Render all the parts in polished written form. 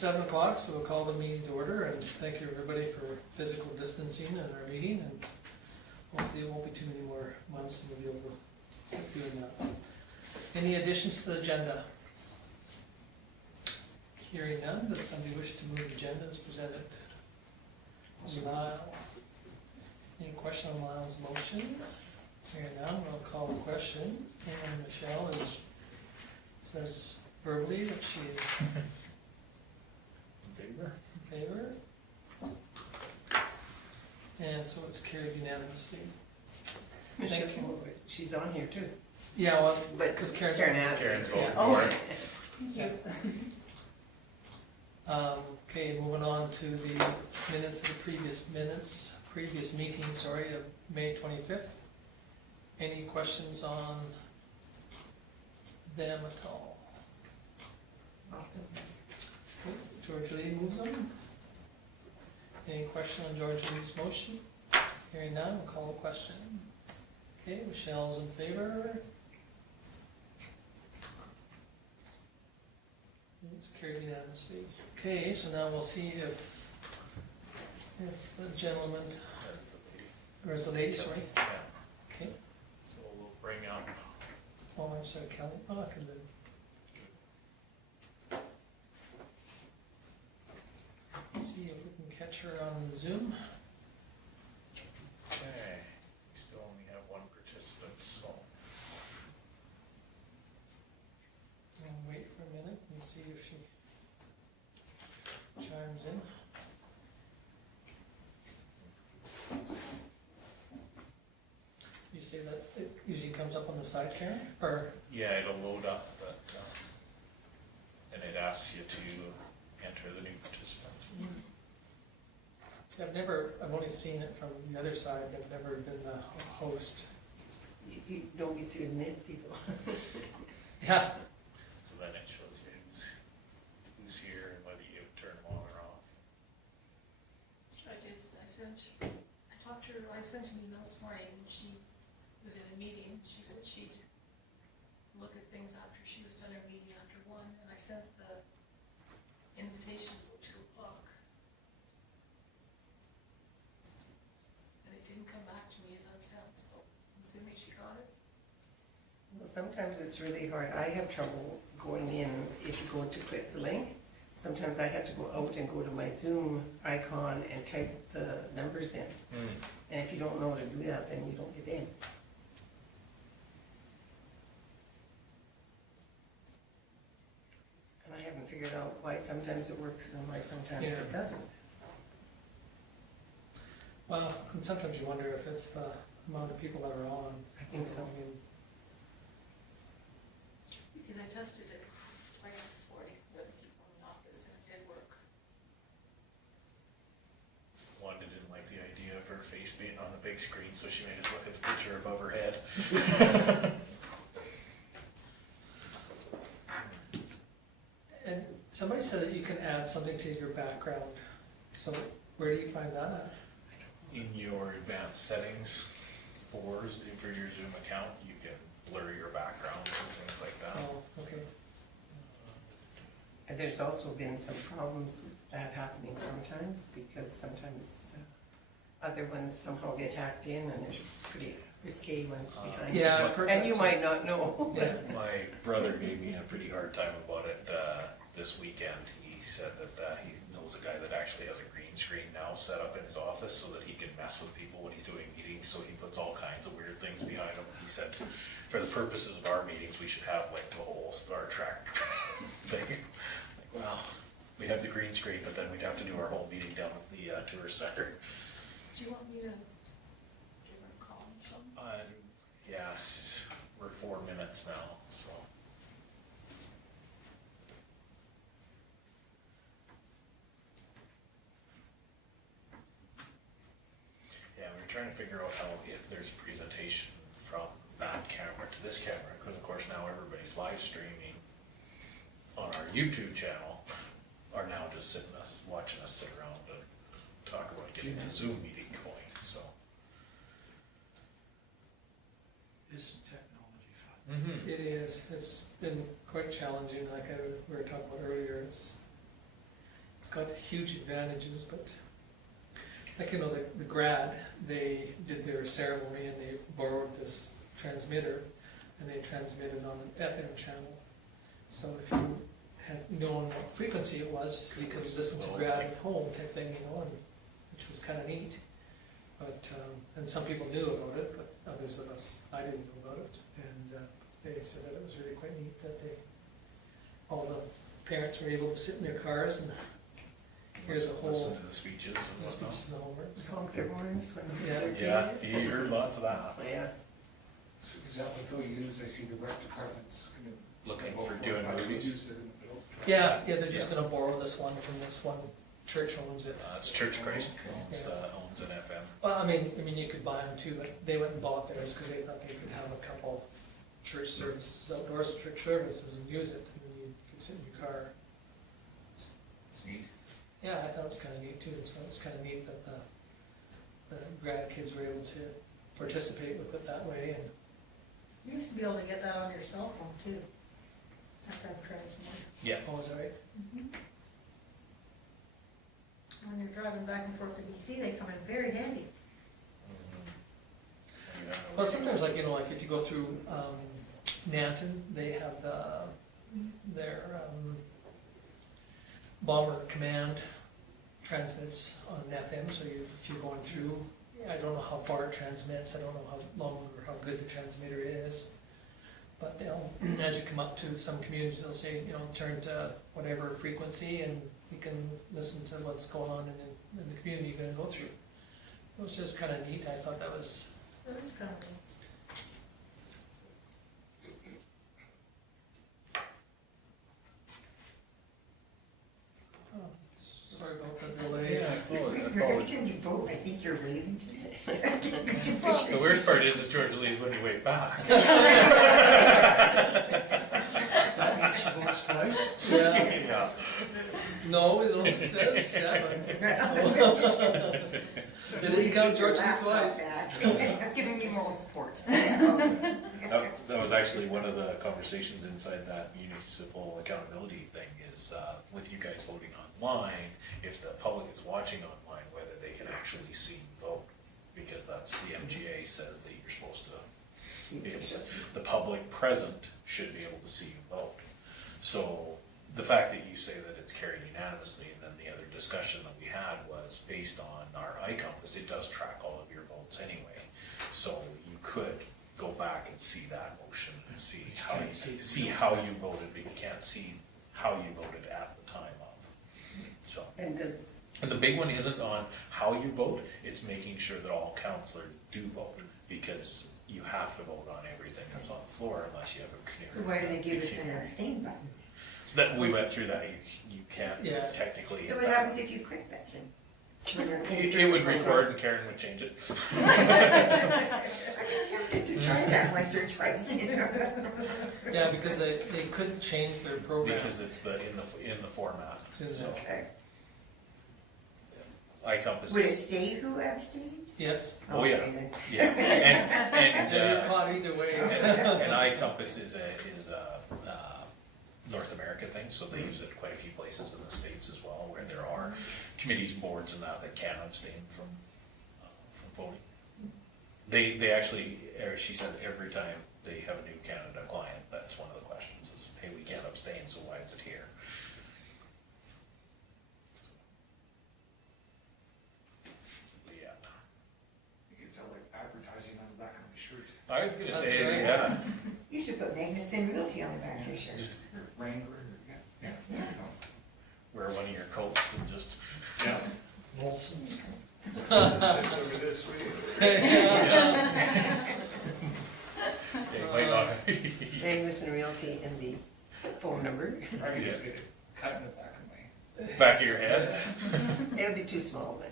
7 o'clock, so we'll call the meeting to order, and thank you everybody for physical distancing in our meeting, and hopefully it won't be too many more months and we'll be able to keep doing that. Any additions to the agenda? Hearing none, does somebody wish to move the agenda as presented? Lyle. Any question on Lyle's motion? Hearing none, we'll call the question, and Michelle says verbally that she is in favor. And so it's carried unanimously. Michelle, she's on here too. Yeah, well, But because Karen's Karen's voting Yeah. for it. Yeah. Okay, moving on to the minutes of the previous meeting, of May 25th. Any questions on them at all? Awesome. George Lee moves them. Any question on George Lee's motion? Hearing none, we'll call the question. Okay, Michelle's in favor. It's carried unanimously. Okay, so now we'll see if the gentleman, or is the lady, sorry. Yeah, Okay, so we'll bring up, oh, I'm sorry, Kelly, oh, I can do. See if we can catch her on the Zoom. okay, we still only have one participant, so. I'll wait for a minute and see if she chimes in. You say that it usually comes up on the side, Karen, or? Yeah, it'll load up that, and it asks you to enter the new participant. See, I've only seen it from the other side, I've never been the host. You don't get to admit people. Yeah, So then it shows you who's here and whether you turn them on or off. I talked to her, I sent an email this morning, and she was in a meeting, she said she'd look at things after she was done her meeting after 1, and I sent the invitation for 2 o'clock. And it didn't come back to me as unsent, so I'm assuming she got it. Well, sometimes it's really hard. I have trouble going in if you go to click the link. Sometimes I have to go out and go to my Zoom icon and type the numbers in. And if you don't know how to do that, then you don't get in. And I haven't figured out why sometimes it works and why sometimes Yeah. it doesn't. well, and sometimes you wonder if it's the amount of people that are on. I think so. I mean, Because I tested it twice this morning with people in the office, and it did work. Wanda didn't like the idea of her face being on the big screen, so she made us look at the picture above her head. and somebody said that you can add something to your background, so where do you find that at? In your advanced settings for your Zoom account, you can blur your background and things like that. Oh, okay. And there's also been some problems with that happening sometimes, because sometimes other ones somehow get hacked in and there's pretty risque ones behind. Yeah, I've heard And that you too. might not know. Yeah, My brother gave me a pretty hard time about it this weekend. He said that he knows a guy that actually has a green screen now set up in his office so that he can mess with people when he's doing meetings, so he puts all kinds of weird things behind him. He said, for the purposes of our meetings, we should have like the whole Star Trek thing. Like, well, we have the green screen, but then we'd have to do our whole meeting down at the tourist center. Do you want me to give her a call or something? Yes, we're 4 minutes now, so. Yeah, we were trying to figure out how, if there's a presentation from that camera to this camera, because of course now everybody's live streaming on our YouTube channel, are now just watching us sit around and talk about getting the Zoom meeting going, so. Isn't technology fun? it is. It's been quite challenging, like we were talking about earlier. got huge advantages, but like, you know, the grad, they did their ceremony and they borrowed this transmitter and they transmitted on an FM channel. So if you had known what frequency it was, you could listen to grad at home type thing, you know, and, which was kind of neat. But, and some people knew about it, but others of us, I didn't know about it. And they said that it was really quite neat that all the parents were able to sit in their cars and hear the whole, Listen to the speeches and the whatnot. speeches and the whole works. Honk their horns when Yeah. they're Yeah, kids. you heard lots of that. Yeah. So is that what they'll use? I see the rec department's gonna. Looking go for it. doing How do they movies. use it in the bill? Yeah, they're just gonna borrow this one from this one church owns it. It's Church of Christ owns an FM. Well, I mean, you could buy them too, but they went and bought theirs because they thought they could have a couple church services, outdoor church services and use it, and then you could sit in your car. Neat. Yeah, I thought it was kind of neat too, so it was kind of neat that the grad kids were able to participate with it that way, and You used to be able to get that on your cell phone too. FM transmitter. Yeah. oh, is that right? When you're driving back and forth to BC, they come in very handy. Well, sometimes, like, you know, like if you go through Nanton, they have their bomber command transmits on FM, so if you're going through, I don't know how far it transmits, I don't know how long or how good the transmitter is, but they'll, as you come up to some communities, they'll say, you know, turn to whatever frequency and you can listen to what's going on in the community you're gonna go through. It was just kind of neat, I thought that was. That is kind of cool. Oh, sorry about the delay. Every time you vote, I think you're waving today. The worst part is George leaves when you wave back. Does that mean she votes twice? Yeah, Yeah. no, it says 7. Did it count George twice? Giving me moral support. That was actually one of the conversations inside that municipal accountability thing is with you guys voting online, if the public is watching online, whether they can actually see and vote. Because that's, the MGA says that you're supposed to, the public present should be able to see and vote. So the fact that you say that it's carried unanimously, and then the other discussion that we had was based on our iCompass, it does track all of your votes anyway. So you could go back and see that motion and see how you voted, but you can't see how you voted at the time of. So. And the big one isn't on how you vote, it's making sure that all councillors do vote, because you have to vote on everything that's on the floor unless you have a canary. So why do they give us an abstain button? That, we went through that, you can't Yeah. technically. So what happens if you click that thing? It would record and Karen would change it. I got tempted to try that once or twice, you know? Yeah, because they couldn't change their program. Because it's in the format, It's in so. there. Okay. iCompass Would it is, say who abstained? Yes, oh yeah, Okay, then. yeah, and, yeah, you're caught either way. and iCompass is a North America thing, so they use it quite a few places in the States as well, where there are committees, boards and that can abstain from voting. They actually, she said every time they have a new Canada client, that's one of the questions is, hey, we can't abstain, so why is it here? Yeah. You can sell like advertising on the back of my shirt. I was gonna That's say, right. yeah. You should put Magnuson Realty on the back of your shirt. Or Wrangler, yeah. Wear one of your coats and just, Yeah. Molson's. Over this way. yeah, you might not. Magnuson Realty and the phone number. I can just get it cut in the back of my, Back of your head. It would be too small, but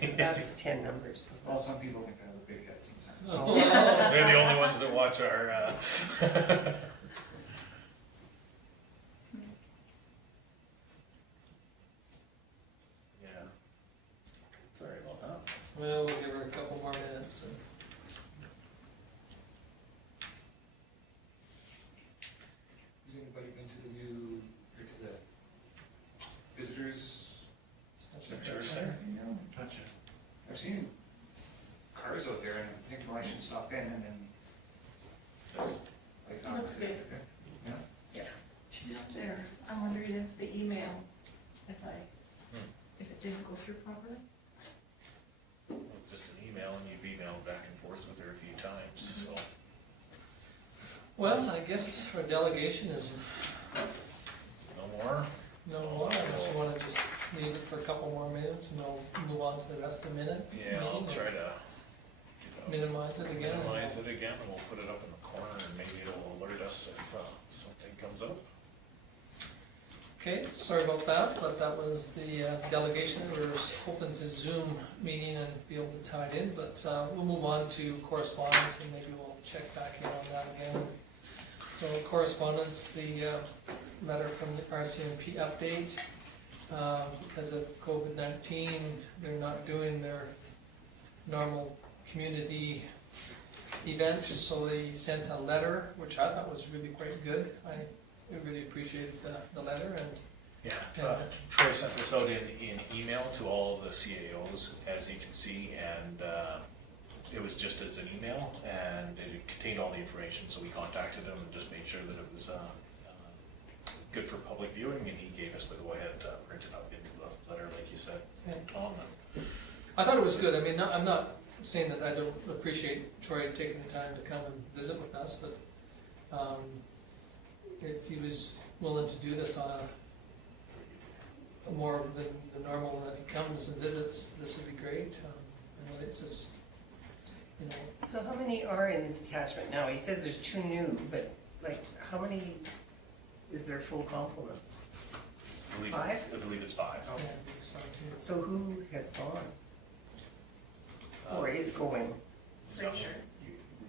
because that's 10 numbers. well, some people think I have a big head sometimes. Oh, They're the only ones that watch our, yeah. Sorry about that. well, we'll give her a couple more minutes. And Has anybody been to the new, or to the visitors Gotcha. I've seen cars out there and I think I should stop in and then. I found Looks good. Yeah. She's up there. I'm wondering if the email, if it didn't go through properly. It's just an email, and you've emailed back and forth with her a few times, so. Well, I guess our delegation is No more? no more, unless you wanna just leave it for a couple more minutes and we'll move on to the rest of the minute. Yeah, I'll meeting, try or to Minimize it again. minimize it again, and we'll put it up in the corner, and maybe it'll alert us if something comes up. Okay, sorry about that, but that was the delegation. We were hoping to Zoom meeting and be able to tie it in, but we'll move on to correspondence and maybe we'll check back in on that again. So correspondence, the letter from the RCMP update. Because of COVID-19, they're not doing their normal community events, so they sent a letter, which I thought was really quite good. I really appreciated the letter, and Yeah, Troy sent this out in email to all of the CAOs, as you can see, and it was just as an email, and it contained all the information, so we contacted him and just made sure that it was good for public viewing, and he gave us the go-ahead to print it up into the letter, like you said, Tom. I thought it was good. I mean, I'm not saying that I don't appreciate Troy taking the time to come and visit with us, but if he was willing to do this on a more than the normal, that he comes and visits, this would be great. I know it's just, you know, So how many are in the detachment now? He says there's 2 new, but like, how many is their full complement? I believe it's 5. yeah, it's fine too. So who has gone? Or is going? Young,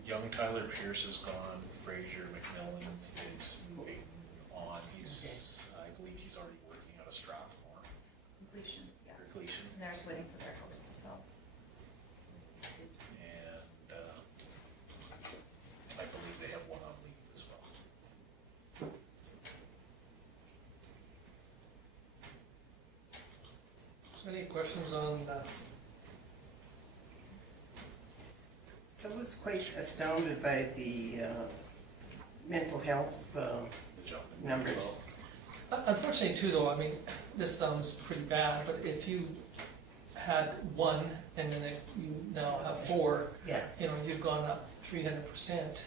young Tyler Pierce is gone, Fraser McMillan is moving on, he's, I believe he's already working out of Strathmore, Completion, yeah. or Gleason. And they're just waiting for their house to sell. And I believe they have one on leave as well. So any questions on I was quite astounded by the mental health The jump in numbers. Unfortunately too, though, I mean, this sounds pretty bad, but if you had 1 and then you now have 4, Yeah. you know, you've gone up 300%.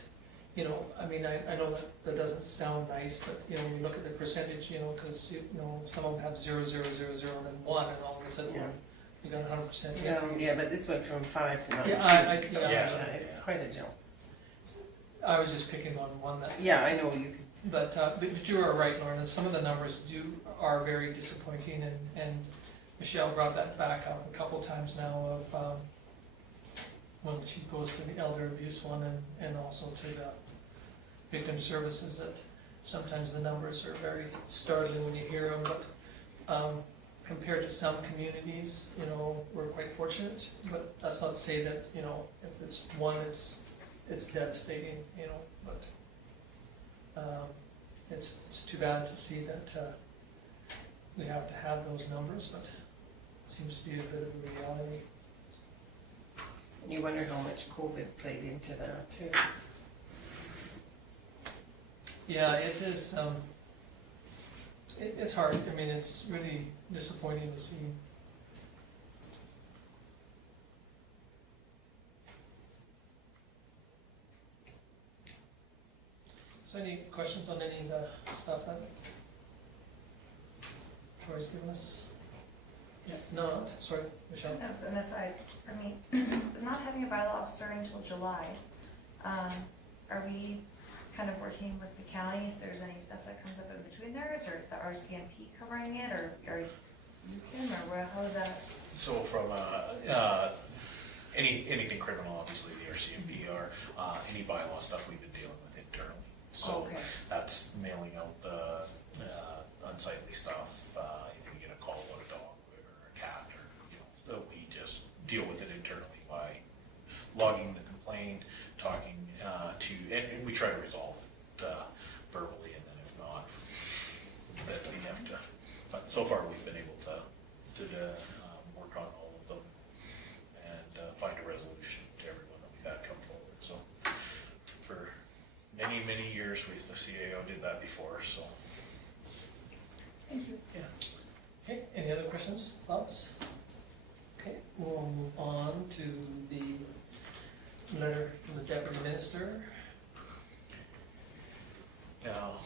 You know, I mean, I know that doesn't sound nice, but, you know, when you look at the percentage, you know, because, you know, some of them have 0, 0, 0, 0, and then 1, and all of a sudden, Yeah. you got 100% Yeah, increase. yeah, but this went from 5 to now 2. Yeah, So, yeah. it's quite a jump. I was just picking on one that, Yeah, I know you could. but you are right, Lauren, some of the numbers are very disappointing, and Michelle brought that back up a couple times now of when she goes to the elder abuse one and also to the victim services, that sometimes the numbers are very startling when you hear them, but compared to some communities, you know, we're quite fortunate, but that's not to say that, you know, if it's 1, it's devastating, you know, but it's too bad to see that we have to have those numbers, but it seems to be a bit of a reality. And you wonder how much COVID played into that too. Yeah, it is, it's hard. I mean, it's really disappointing to see. So any questions on any of the stuff that Troy's given us? If not, sorry, Michelle? An aside, I mean, not having a bylaw officer until July, are we kind of working with the county if there's any stuff that comes up in between there? Is there the RCMP covering it, or are you can, or how is that? So from anything criminal, obviously the RCMP are, any bylaw stuff we've been dealing with internally. So Okay. that's mailing out the unsightly stuff, if we get a call about a dog or a cat, or, you know, we just deal with it internally by logging the complaint, talking and we try to resolve it verbally, and then if not, then we have to, but so far we've been able to work on all of them the CAO did that before, so. Thank you. Okay, any other questions, thoughts? Okay, we'll move on to the letter from the deputy minister. Now,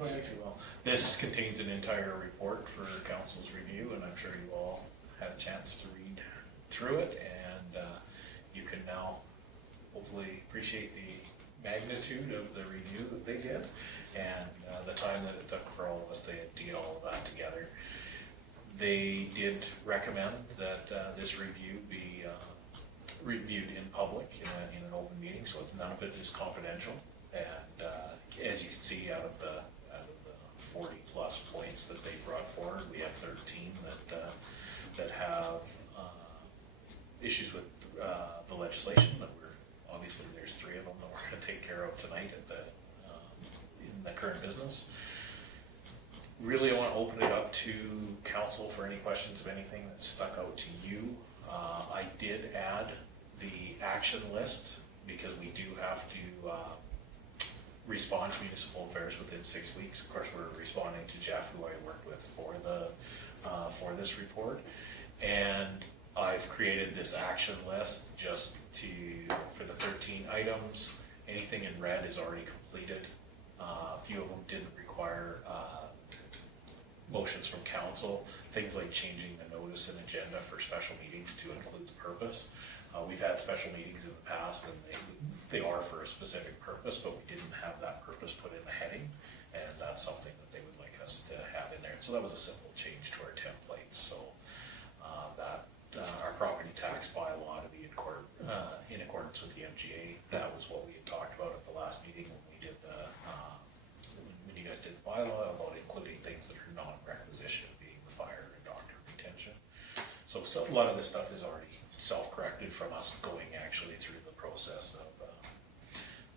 if you will, this contains an entire report for council's review, and I'm sure you all had a chance to read through it, and you can now hopefully appreciate the magnitude of the review that they did, and the time that it took for all of us to get all of that together. They did recommend that this review be reviewed in public in an open meeting, so none of it is confidential. And as you can see, out of the 40 plus points that they brought forward, we have 13 that have issues with the legislation. That obviously there's 3 of them that we're going to take care of tonight in the current business. Really, I want to open it up to council for any questions of anything that stuck out to you. I did add the action list because we do have to respond to municipal affairs within 6 weeks. Of course, we're responding to Jeff, who I worked with for this report, and I've created this action list just for the 13 items. Anything in red is already completed. A few of them didn't require motions from council, things like changing the notice and agenda for special meetings to include the purpose. We've had special meetings in the past, and they are for a specific purpose, but we didn't have that purpose put in the heading, and that's something that they would like us to have in there. And so that was a simple change to our template, so that our property tax bylaw to be in accordance with the MGA, that was what we had talked about at the last meeting when we did when you guys did the bylaw, about including things that are non-requisition, being the fire and doctor retention. So a lot of this stuff is already self-corrected from us going actually through the process of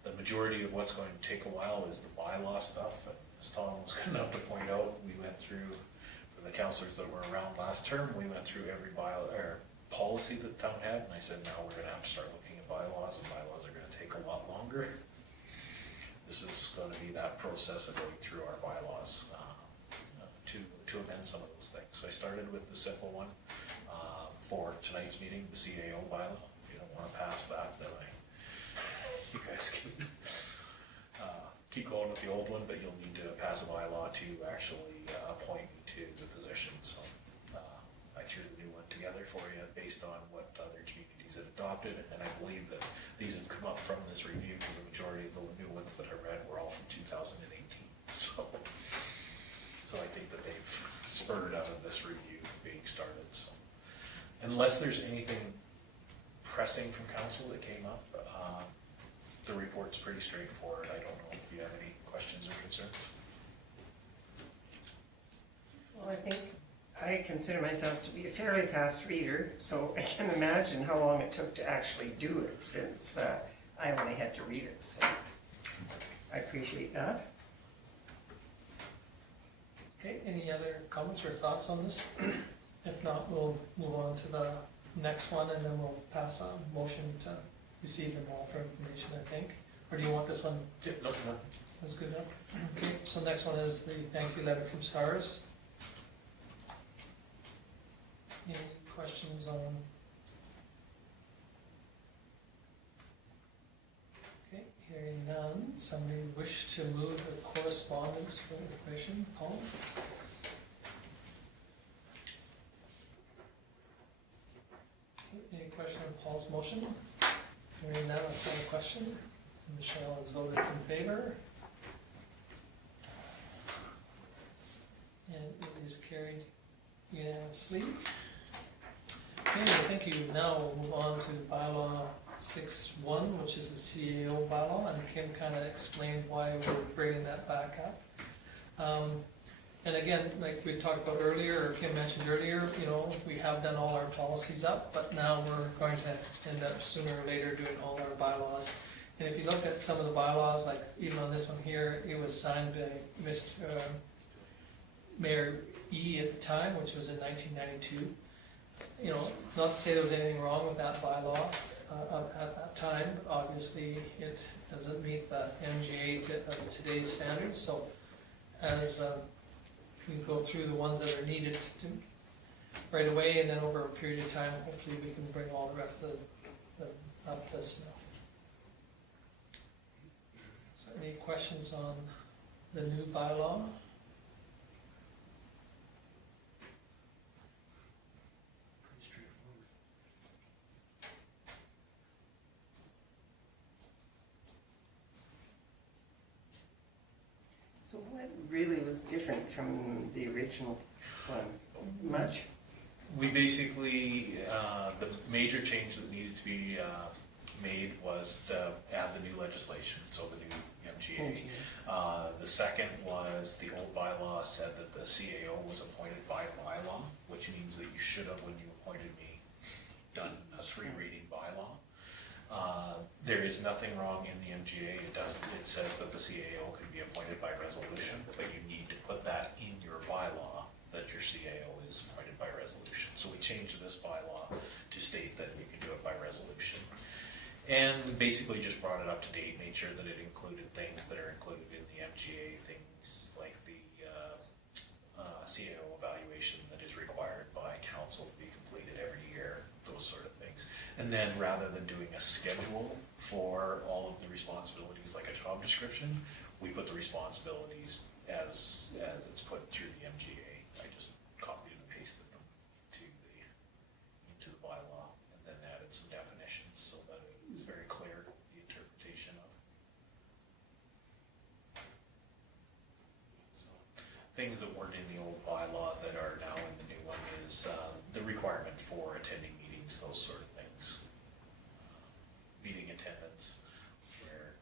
the majority of what's going to take a while is the bylaw stuff. And as Tom was good enough to point out, we went through, for the councillors that were around last term, we went through every policy that the town had, and I said now we're going to have to start looking at bylaws, and bylaws are going to take a lot longer. This is going to be that process of going through our bylaws to amend some of those things. So I started with the simple one for tonight's meeting, the CAO bylaw. If you don't want to pass that, then you guys can keep going with the old one, but you'll need to pass a bylaw to actually appoint me to the position. So I threw the new one together for you based on what other communities had adopted, and I believe that these have come up from this review because the majority of the new ones that I read were all from 2018. So I think that they've spurred out of this review being started. So unless there's anything pressing from council that came up, the report's pretty straightforward. I don't know if you have any questions or concerns. Well, I think I consider myself to be a fairly fast reader, so I can imagine how long it took to actually do it, since I only had to read it, so I appreciate that. Okay, any other comments or thoughts on this? If not, we'll move on to the next one, and then we'll pass on motion to receive them all for information, I think. Or do you want this one? Yeah, no. That's good enough. Okay, so next one is the thank you letter from STARS. Any questions on? Okay, hearing none. Somebody wish to move the correspondence for information? Paul? Any question on Paul's motion? Hearing none, I'll call the question. Michelle has voted in favor. And it is carried unanimously. Okay, thank you. Now we'll move on to bylaw 6.1, which is the CAO bylaw, and Kim kind of explained why we're bringing that back up. And again, like we talked about earlier, or Kim mentioned earlier, you know, we have done all our policies up, but now we're going to end up sooner or later doing all our bylaws. And if you look at some of the bylaws, like even on this one here, it was signed by Mr. Mayor E at the time, which was in 1992. You know, not to say there was anything wrong with that bylaw. at that time, but obviously it doesn't meet the MGA of today's standards, so as we go through the ones that are needed to right away, and then over a period of time, hopefully we can bring all the rest of them up to snuff. So any questions on the new bylaw? Pretty straightforward. So what really was different from the original one? Much? We basically, the major change that needed to be made was to add the new legislation, so the new MGA. The second was the old bylaw said that the CAO was appointed by bylaw, which means that you should have, when you appointed me, done a 3-reading bylaw. There is nothing wrong in the MGA. It says that the CAO can be appointed by resolution, but you need to put that in your bylaw, that your CAO is appointed by resolution. So we changed this bylaw to state that we can do it by resolution. And basically just brought it up to date, made sure that it included things that are included in the MGA, things like the CAO evaluation that is required by council to be completed every year, those sort of things. And then rather than doing a schedule for all of the responsibilities like a job description, we put the responsibilities as it's put through the MGA. I just copied and pasted them into the bylaw, and then added some definitions so that it was very clear, the interpretation of. So, things that weren't in the old bylaw that are now in the new one is the requirement for attending meetings, those sort of things. Meeting attendance, where,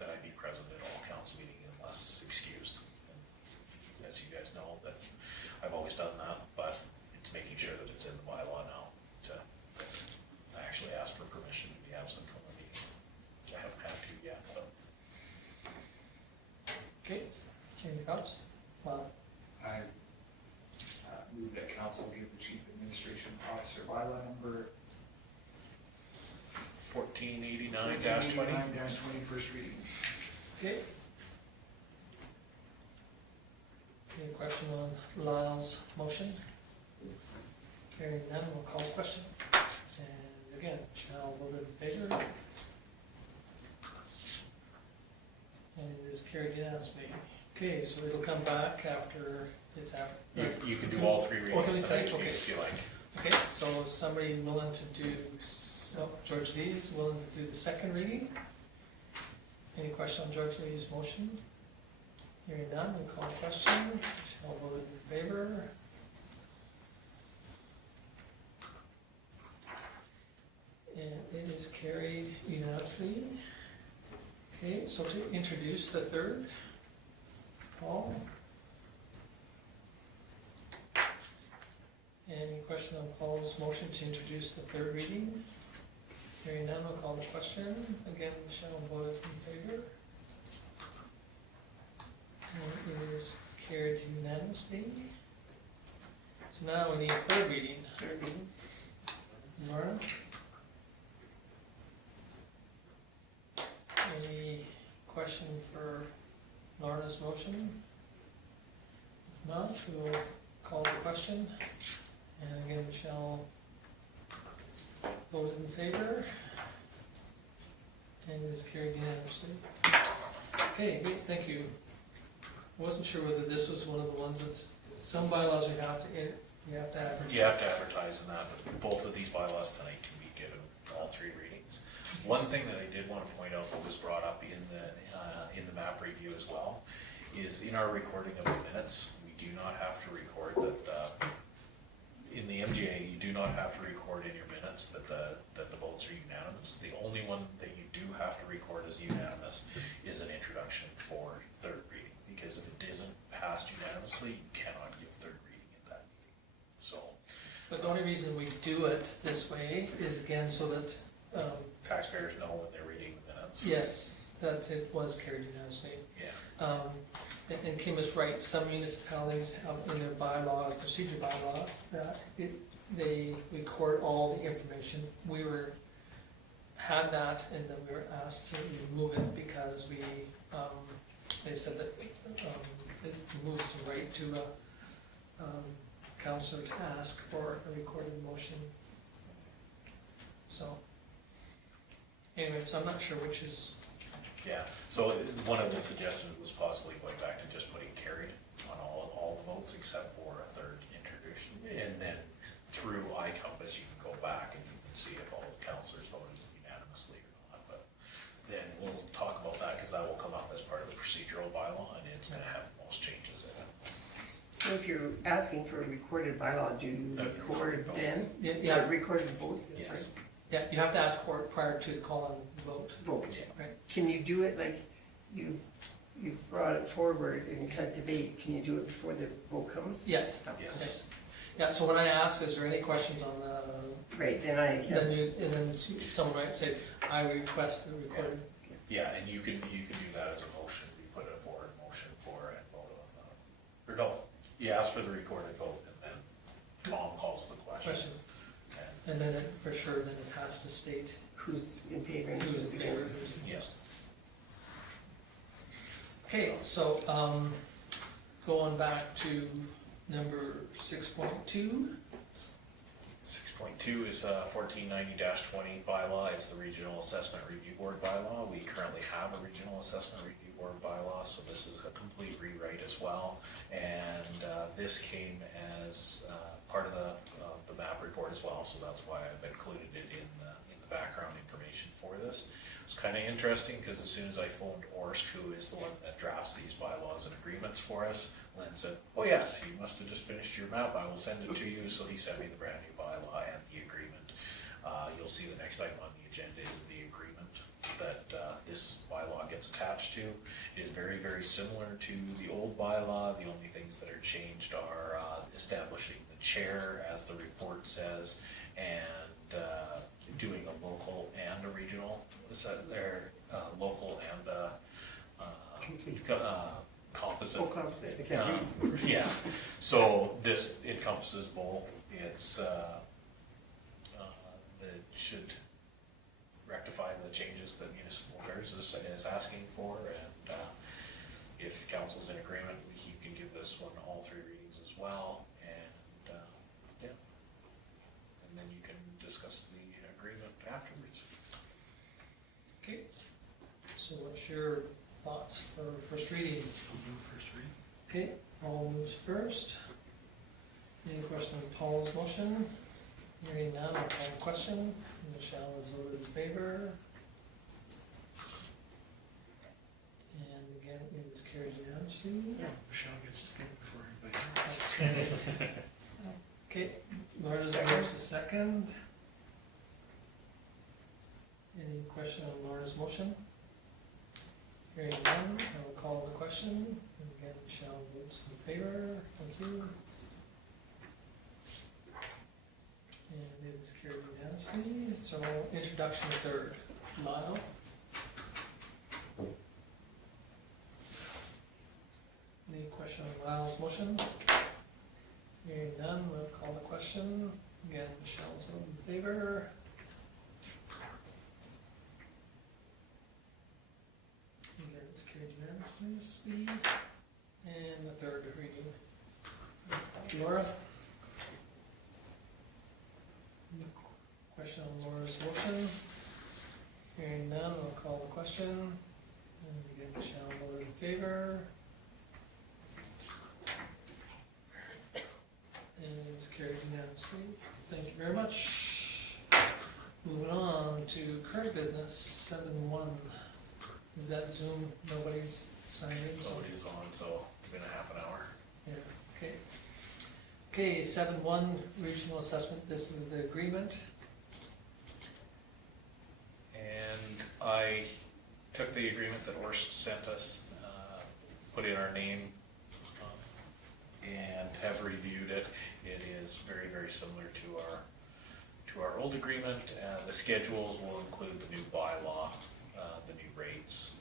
that I be present at all council meetings unless excused. And as you guys know, that I've always done that, but it's making sure that it's in the bylaw now to actually ask for permission to be absent from the meeting. I haven't had to yet, but. Okay, any thoughts? Well, I move that council give the chief administration officer bylaw number 1489-20. 1489-20, first reading. okay. Any question on Lyle's motion? Hearing none, we'll call the question. And again, Chanel voted in favor. And it is carried unanimously. Okay, so it'll come back after it's after. You can do all 3 readings can we tonight take- okay. if you like. Okay, so is somebody willing to do, George Lee is willing to do the second reading? Any question on George Lee's motion? Hearing none, we'll call the question. Shall vote in favor. And it is carried unanimously. Okay, so to introduce the third, Paul? Any question on Paul's motion to introduce the third reading? Hearing none, we'll call the question. Again, Michelle voted in favor. And it is carried unanimously. So now we need third reading. Third reading? Laura? Any question for Lorna's motion? If not, we'll call the question. And again, Michelle voted in favor. And it is carried unanimously. Okay, great, thank you. I wasn't sure whether this was one of the ones that's, some bylaws we have to advertise. You have to advertise in that, but both of these bylaws tonight can be given all 3 readings. One thing that I did want to point out that was brought up in the map review as well is in our recording of the minutes, we do not have to record that, in the MGA, you do not have to record in your minutes that the votes are unanimous. The only one that you do have to record as unanimous is an introduction for third reading, because if it isn't passed unanimously, you cannot give third reading at that meeting. So. But the only reason we do it this way is again so that, Taxpayers know when they're reading the minutes. yes, that it was carried unanimously. Yeah. And Kim is right, some municipalities have in their bylaw, procedure bylaw, that they record all the information. We were had that, and then we were asked to remove it because we, they said that, it moves right to a, councillor to ask for a recorded motion. So, anyway, so I'm not sure which is, Yeah, so one of the suggestions was possibly going back to just putting carried on all the votes except for a third introduction. And then through iCompass, you can go back and you can see if all the councillors voted unanimously or not. But then we'll talk about that because that will come up as part of the procedural bylaw and it's gonna have most changes in it. So if you're asking for a recorded bylaw, do you record then? yeah, Recorded vote, Yes. sorry. yeah, you have to ask for it prior to the call on vote. Vote. Right. Can you do it like, you've brought it forward and had debate, can you do it before the vote comes? Yes, Yes. yes. Yeah, so when I ask, is there any questions on the, Right, then and then someone might say, I request a recorded. Yeah, and you can do that as a motion. You put a forward motion for and vote on that. Or no, you ask for the recorded vote and then Tom calls the question. Question. And And then it, for sure, then it has to state who's in favor and who's in who's favor, against. who's Yes. opposed. Okay, so, going back to number 6.2, 6.2 is 1490-20 bylaw. It's the Regional Assessment Review Board bylaw. We currently have a Regional Assessment Review Board bylaw, so this is a complete rewrite as well. And this came as part of the map report as well, so that's why I've included it in the background information for this. It's kind of interesting because as soon as I phoned Orsk, who is the one that drafts these bylaws and agreements for us, Lynn said, oh yes, you must have just finished your map, I will send it to you. So he sent me the brand new bylaw and the agreement. You'll see the next item on the agenda is the agreement that this bylaw gets attached to. It is very, very similar to the old bylaw. The only things that are changed are establishing the chair, as the report says, and doing a local and a regional, local and composite. Oh, composite, I can't read. Yeah, so this encompasses both. It's, it should rectify the changes that Municipal Affairs is asking for, and if council's in agreement, you can give this one all 3 readings as well, and yeah. And then you can discuss the agreement afterwards. okay, so what's your thoughts for first reading? I'll move first reading. Okay, Paul moves first. Any question on Paul's motion? Hearing none, I'll call the question. Michelle has voted in favor. And again, it is carried unanimously. Yeah, Michelle gets to go before anybody else. Okay, Lorna's moves the second. Any question on Laura's motion? Hearing none, I will call the question. And again, Michelle votes in favor. Thank you. And it is carried unanimously. So introduction third. Lyle? Any question on Lyle's motion? Hearing none, we'll call the question. Again, Michelle's voting in favor. Again, it's carried unanimously. And the third reading. Laura? Any question on Laura's motion? Hearing none, we'll call the question. And again, Michelle voted in favor. And it's carried unanimously. Thank you very much. Moving on to current business, 7.1. Is that Zoom? Nobody's signed in? so- Nobody's on, so it's been a half an hour. Yeah, okay. Okay, 7.1, regional assessment. This is the agreement. And I took the agreement that Orsk sent us, put in our name, and have reviewed it. It is very, very similar to our old agreement. The schedules will include the new bylaw, the new rates,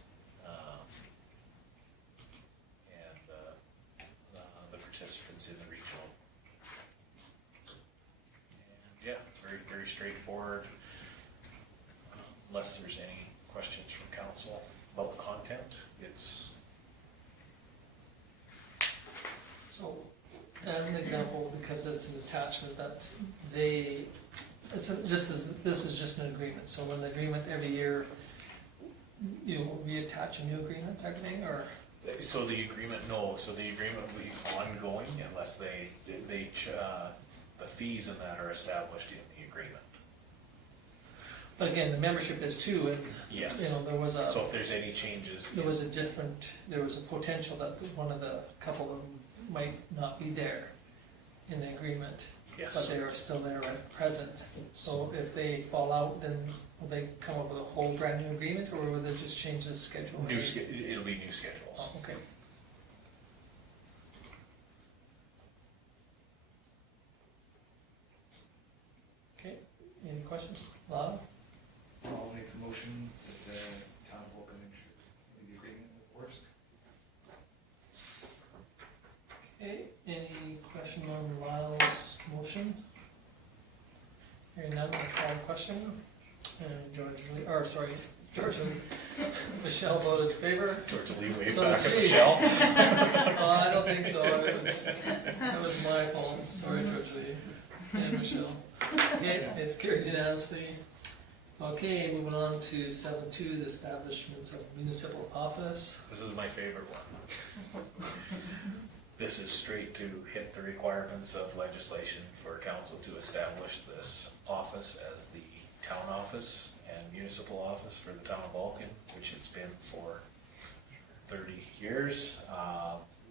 and the participants in the regional. And yeah, very, very straightforward. unless there's any questions from council about the content, it's, So, as an example, because it's an attachment that they, this is just an agreement, so when the agreement every year, you reattach a new agreement type thing, or? so the agreement will be ongoing unless the fees in that are established in the agreement. But again, the membership is too, and, Yes. you know, there was So if there's any changes. there was a potential that one of the couple of them might not be there in the agreement, but Yes, they are still there at present. So if they fall out, then will they come up with a whole brand new agreement, or will they just change the schedule? it'll be new schedules. Oh, okay. Okay, any questions? Lana? I'll make the motion that the town of Vulcan enter the agreement with Worsk. Okay, any question on Lyle's motion? Hearing none, I'll call the question. And George Lee, Michelle voted in favor. George Lee, wave So back at she- Michelle. I don't think so, it was my fault, sorry George Lee and Michelle. Okay, it's carried unanimously. Okay, moving on to 7.2, the establishment of municipal office. This is my favorite one. This is straight to hit the requirements of legislation for council to establish this office as the town office and municipal office for the town of Vulcan, which it's been for 30 years.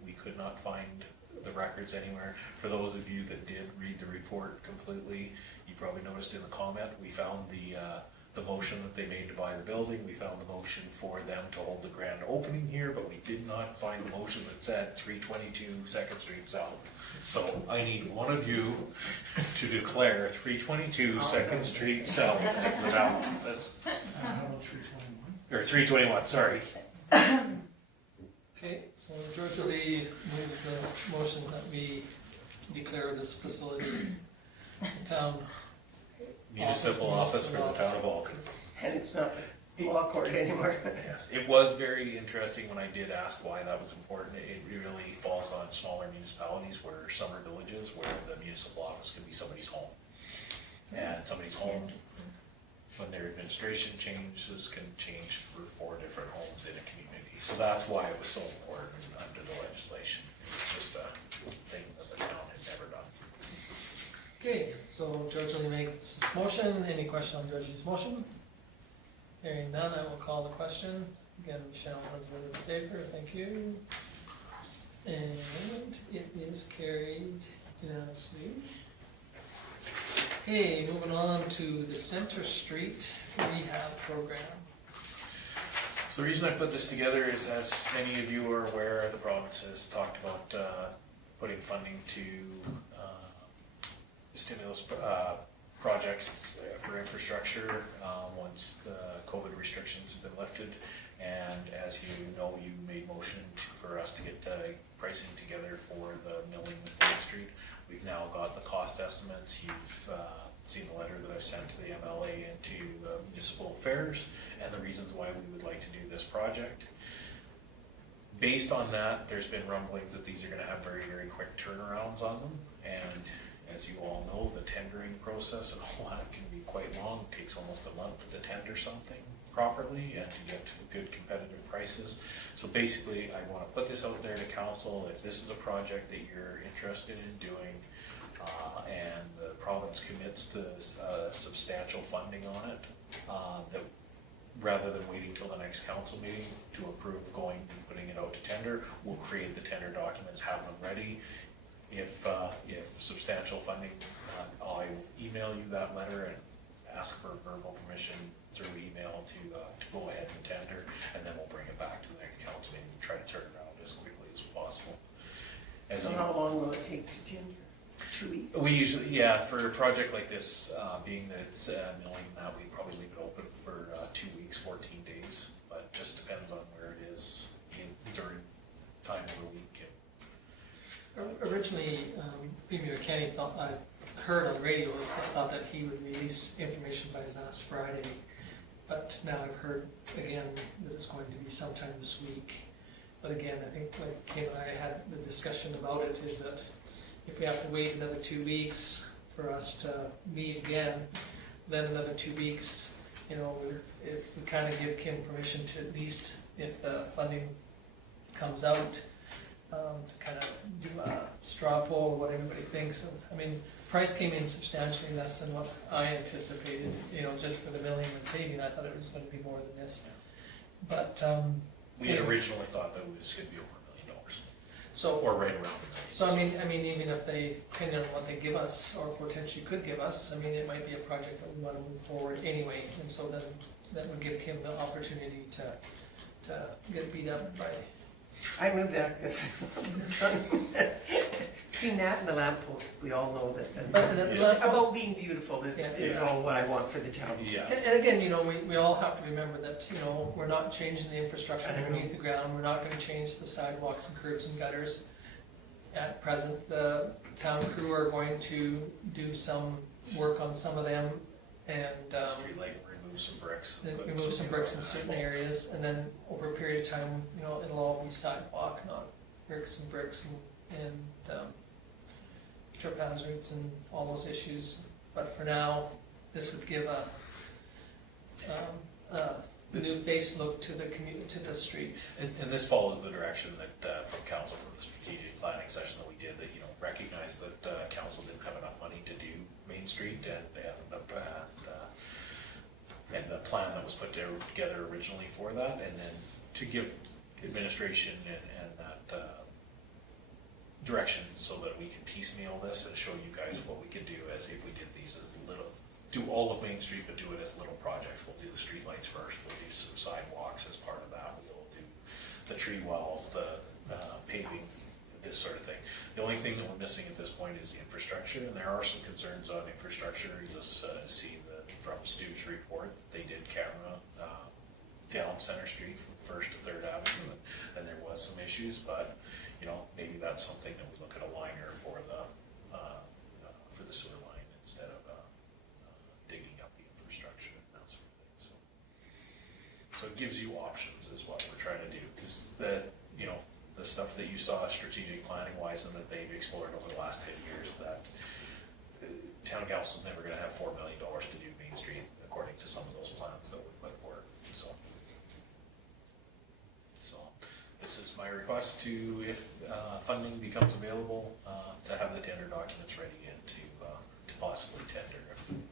We could not find the records anywhere. For those of you that did read the report completely, you probably noticed in the comment, we found the motion that they made to buy the building. We found the motion for them to hold the grand opening here, but we did not find the motion that said 322 2nd Street South. So I need one of you to declare 322 2nd Street South as the town office. How about 321? Or 321, sorry. Okay, so George Lee moves the motion that we declare this facility the town. Municipal office for the town of Vulcan. And it's not law court anymore. Yes, it was very interesting when I did ask why that was important. It really falls on smaller municipalities where summer villages, where the municipal office can be somebody's home. And somebody's home, when their administration changes, can change for 4 different homes in a community. So that's why it was so important under the legislation. It was just a thing that the town had never done. Okay, so George Lee makes this motion. Any question on George's motion? Hearing none, I will call the question. Again, Michelle has voted in favor, thank you. And it is carried unanimously. Okay, moving on to the Center Street Rehab Program. So the reason I put this together is, as many of you are aware, the province has talked about putting funding to stimulus projects for infrastructure once the COVID restrictions have been lifted. And as you know, you made motion for us to get pricing together for the milling of Main Street. We've now got the cost estimates. You've seen the letter that I've sent to the MLA and to Municipal Affairs and the reasons why we would like to do this project. Based on that, there's been rumblings that these are going to have very, very quick turnarounds on them. And as you all know, the tendering process and all that can be quite long. It takes almost a month to tender something properly and to get good competitive prices. So basically, I want to put this out there to council. If this is a project that you're interested in doing and the province commits to substantial funding on it, that rather than waiting till the next council meeting to approve going and putting it out to tender, we'll create the tender documents, have them ready. If substantial funding, I'll email you that letter and ask for verbal permission through email to go ahead and tender, and then we'll bring it back to the next council meeting and try to turn it around as quickly as possible. So how long will it take to tender? 2 weeks? We usually, yeah, for a project like this, being that it's milling, that we probably leave it open for 2 weeks, 14 days, but it just depends on where it is during time of the week. Originally, Premier Kenny thought, I heard on the radio, thought that he would release information by last Friday, but now I've heard again that it's going to be sometime this week. But again, I think like Kim and I had the discussion about it, is that if we have to wait another 2 weeks for us to meet again, then another 2 weeks, you know, if we kind of give Kim permission to at least, if the funding comes out, to kind of do a straw poll, what everybody thinks. I mean, price came in substantially less than what I anticipated, you know, just for the milling and paving. I thought it was going to be more than this. But, We had originally thought that it was gonna be over $1 million, so, or right around $1 million. so I mean, even if they, depending on what they give us, or potentially could give us, I mean, it might be a project that we want to move forward anyway. And so then, that would give Kim the opportunity to get beat up by. I moved that because between that and the lamppost, we all know that But the it's lamppost- about being beautiful is Yeah. all what I want for the town. Yeah, And again, you know, we all have to remember that, you know, we're not changing the infrastructure I know. underneath the ground, we're not gonna change the sidewalks and curbs and gutters. At present, the town crew are going to do some work on some of them, and, street light, remove some bricks. then put remove some bricks in asphalt. certain areas, and then over a period of time, you know, it'll all be sidewalk, not bricks and trip hazards and all those issues. But for now, this would give the new face look to the to the street. And this follows the direction that, from council, from the strategic planning session that we did, that, you know, recognized that, council didn't have enough money to do Main Street, and the plan that was put together originally for that, and then to give administration and that, direction so that we can piecemeal this and show you guys what we could do as if we did these as little, do all of Main Street, but do it as little projects. We'll do the streetlights first, we'll do some sidewalks as part of that, we'll do the tree wells, the paving, this sort of thing. The only thing that we're missing at this point is the infrastructure, and there are some concerns on infrastructure. You'll see that from Stu's report, they did camera down Center Street from First to Third Avenue, and there was some issues, but, you know, maybe that's something that we look at a liner for the sewer line instead of digging up the infrastructure and that sort of thing. So it gives you options is what we're trying to do, because you know, the stuff that you saw strategic planning wise and that they've explored over the last 10 years, that town council's never gonna have $4 million to do Main Street according to some of those plans that we put forward, so this is my request to, if funding becomes available, to have the tender documents ready and to possibly tender.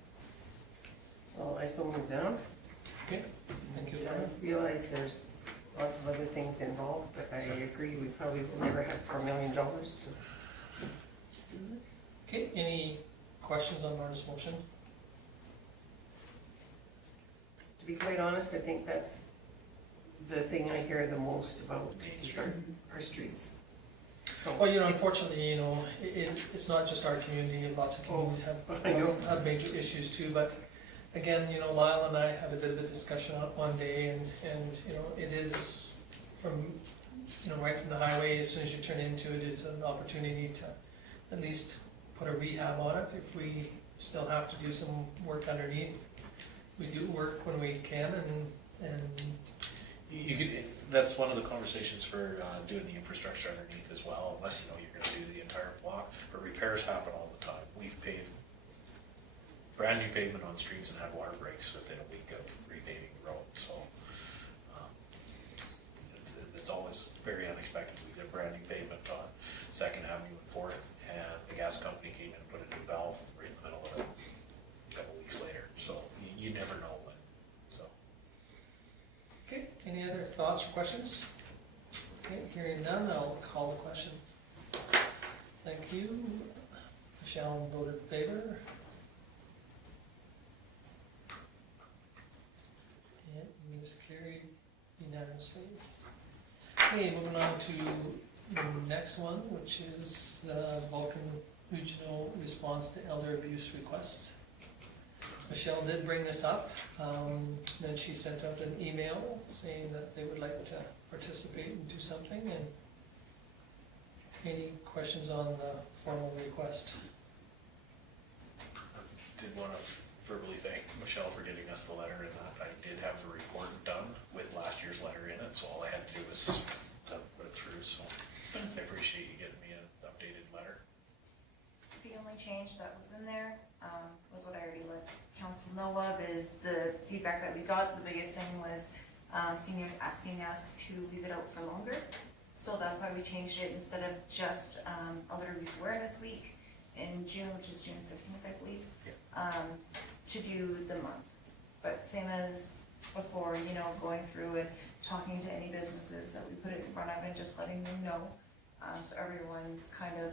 Well, I so moved down. Okay, thank you, I Lauren. realize there's lots of other things involved, but I agree, we probably will never have $4 million to do it. Okay, any questions on Lauren's motion? To be quite honest, I think that's the thing I hear the most about is our streets. So, Well, you know, unfortunately, you know, it's not just our community, lots of communities I know. have major issues too, but again, you know, Lyle and I had a bit of a discussion on one day, and, you know, it is from, you know, right from the highway, as soon as you turn into it, it's an opportunity to at least put a rehab on it if we still have to do some work underneath. We do work when we can, and You could, that's one of the conversations for doing the infrastructure underneath as well, unless, you know, you're gonna do the entire block, but repairs happen all the time. We've paved brand new pavement on streets and had water breaks within a week of repaving the road, so it's always very unexpected. We did brand new pavement on Second Avenue and Fourth, and the gas company came in and put a new valve right in the middle of it a couple weeks later, so you never know when, so. okay, any other thoughts or questions? Okay, hearing none, I'll call the question. Thank you. Michelle voted in favor. And it is carried unanimously. Okay, moving on to the next one, which is the Vulcan Regional Response to Elder Abuse Requests. Michelle did bring this up, then she sent out an email saying that they would like to participate and do something, and any questions on the formal request? Did want to verbally thank Michelle for getting us the letter, and that I did have the report done with last year's letter in it, so all I had to do was put it through, so I appreciate you getting me an updated letter. The only change that was in there, was what I already let council know of, is the feedback that we got. The biggest thing was, seniors asking us to leave it out for longer. So that's why we changed it, instead of just, Elder Abuse Awareness Week in June, which is June 15th, I believe, to do the month. But same as before, you know, going through and talking to any businesses that we put it in front of and just letting them know. So everyone's kind of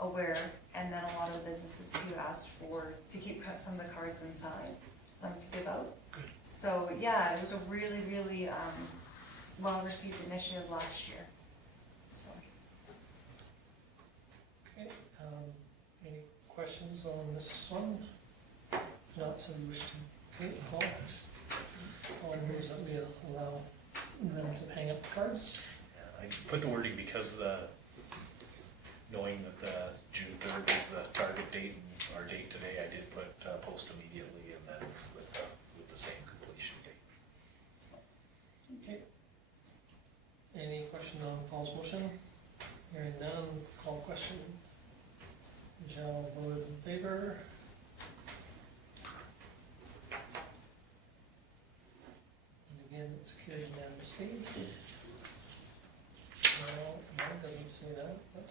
aware, and then a lot of the businesses too asked to keep some of the cards inside, to give out. Good. So, yeah, it was a really, really, well-received initiative last year, so. Okay, any questions on this one? Not somebody wish to, okay, Paul? Paul moves that we allow them to hang up the cards. Yeah, I put the wording because knowing that the June 3rd is the target date and our date today, I did put post immediately and then with the same completion date. Okay. Any question on Paul's motion? Hearing none, call question. Michelle voted in favor. And again, it's carried unanimously. No, mine doesn't say that, but,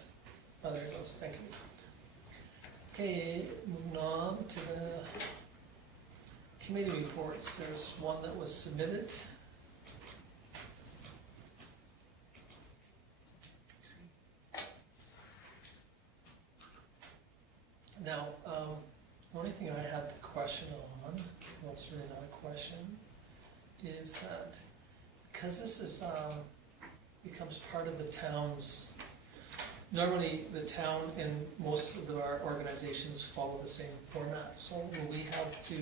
oh, there it goes, thank you. Okay, moving on to the committee reports. There's one that was submitted. Now, the only thing I had to question on, well, it's really not a question, is that because this is, becomes part of the town's, normally the town and most of our organizations follow the same format, so will we have to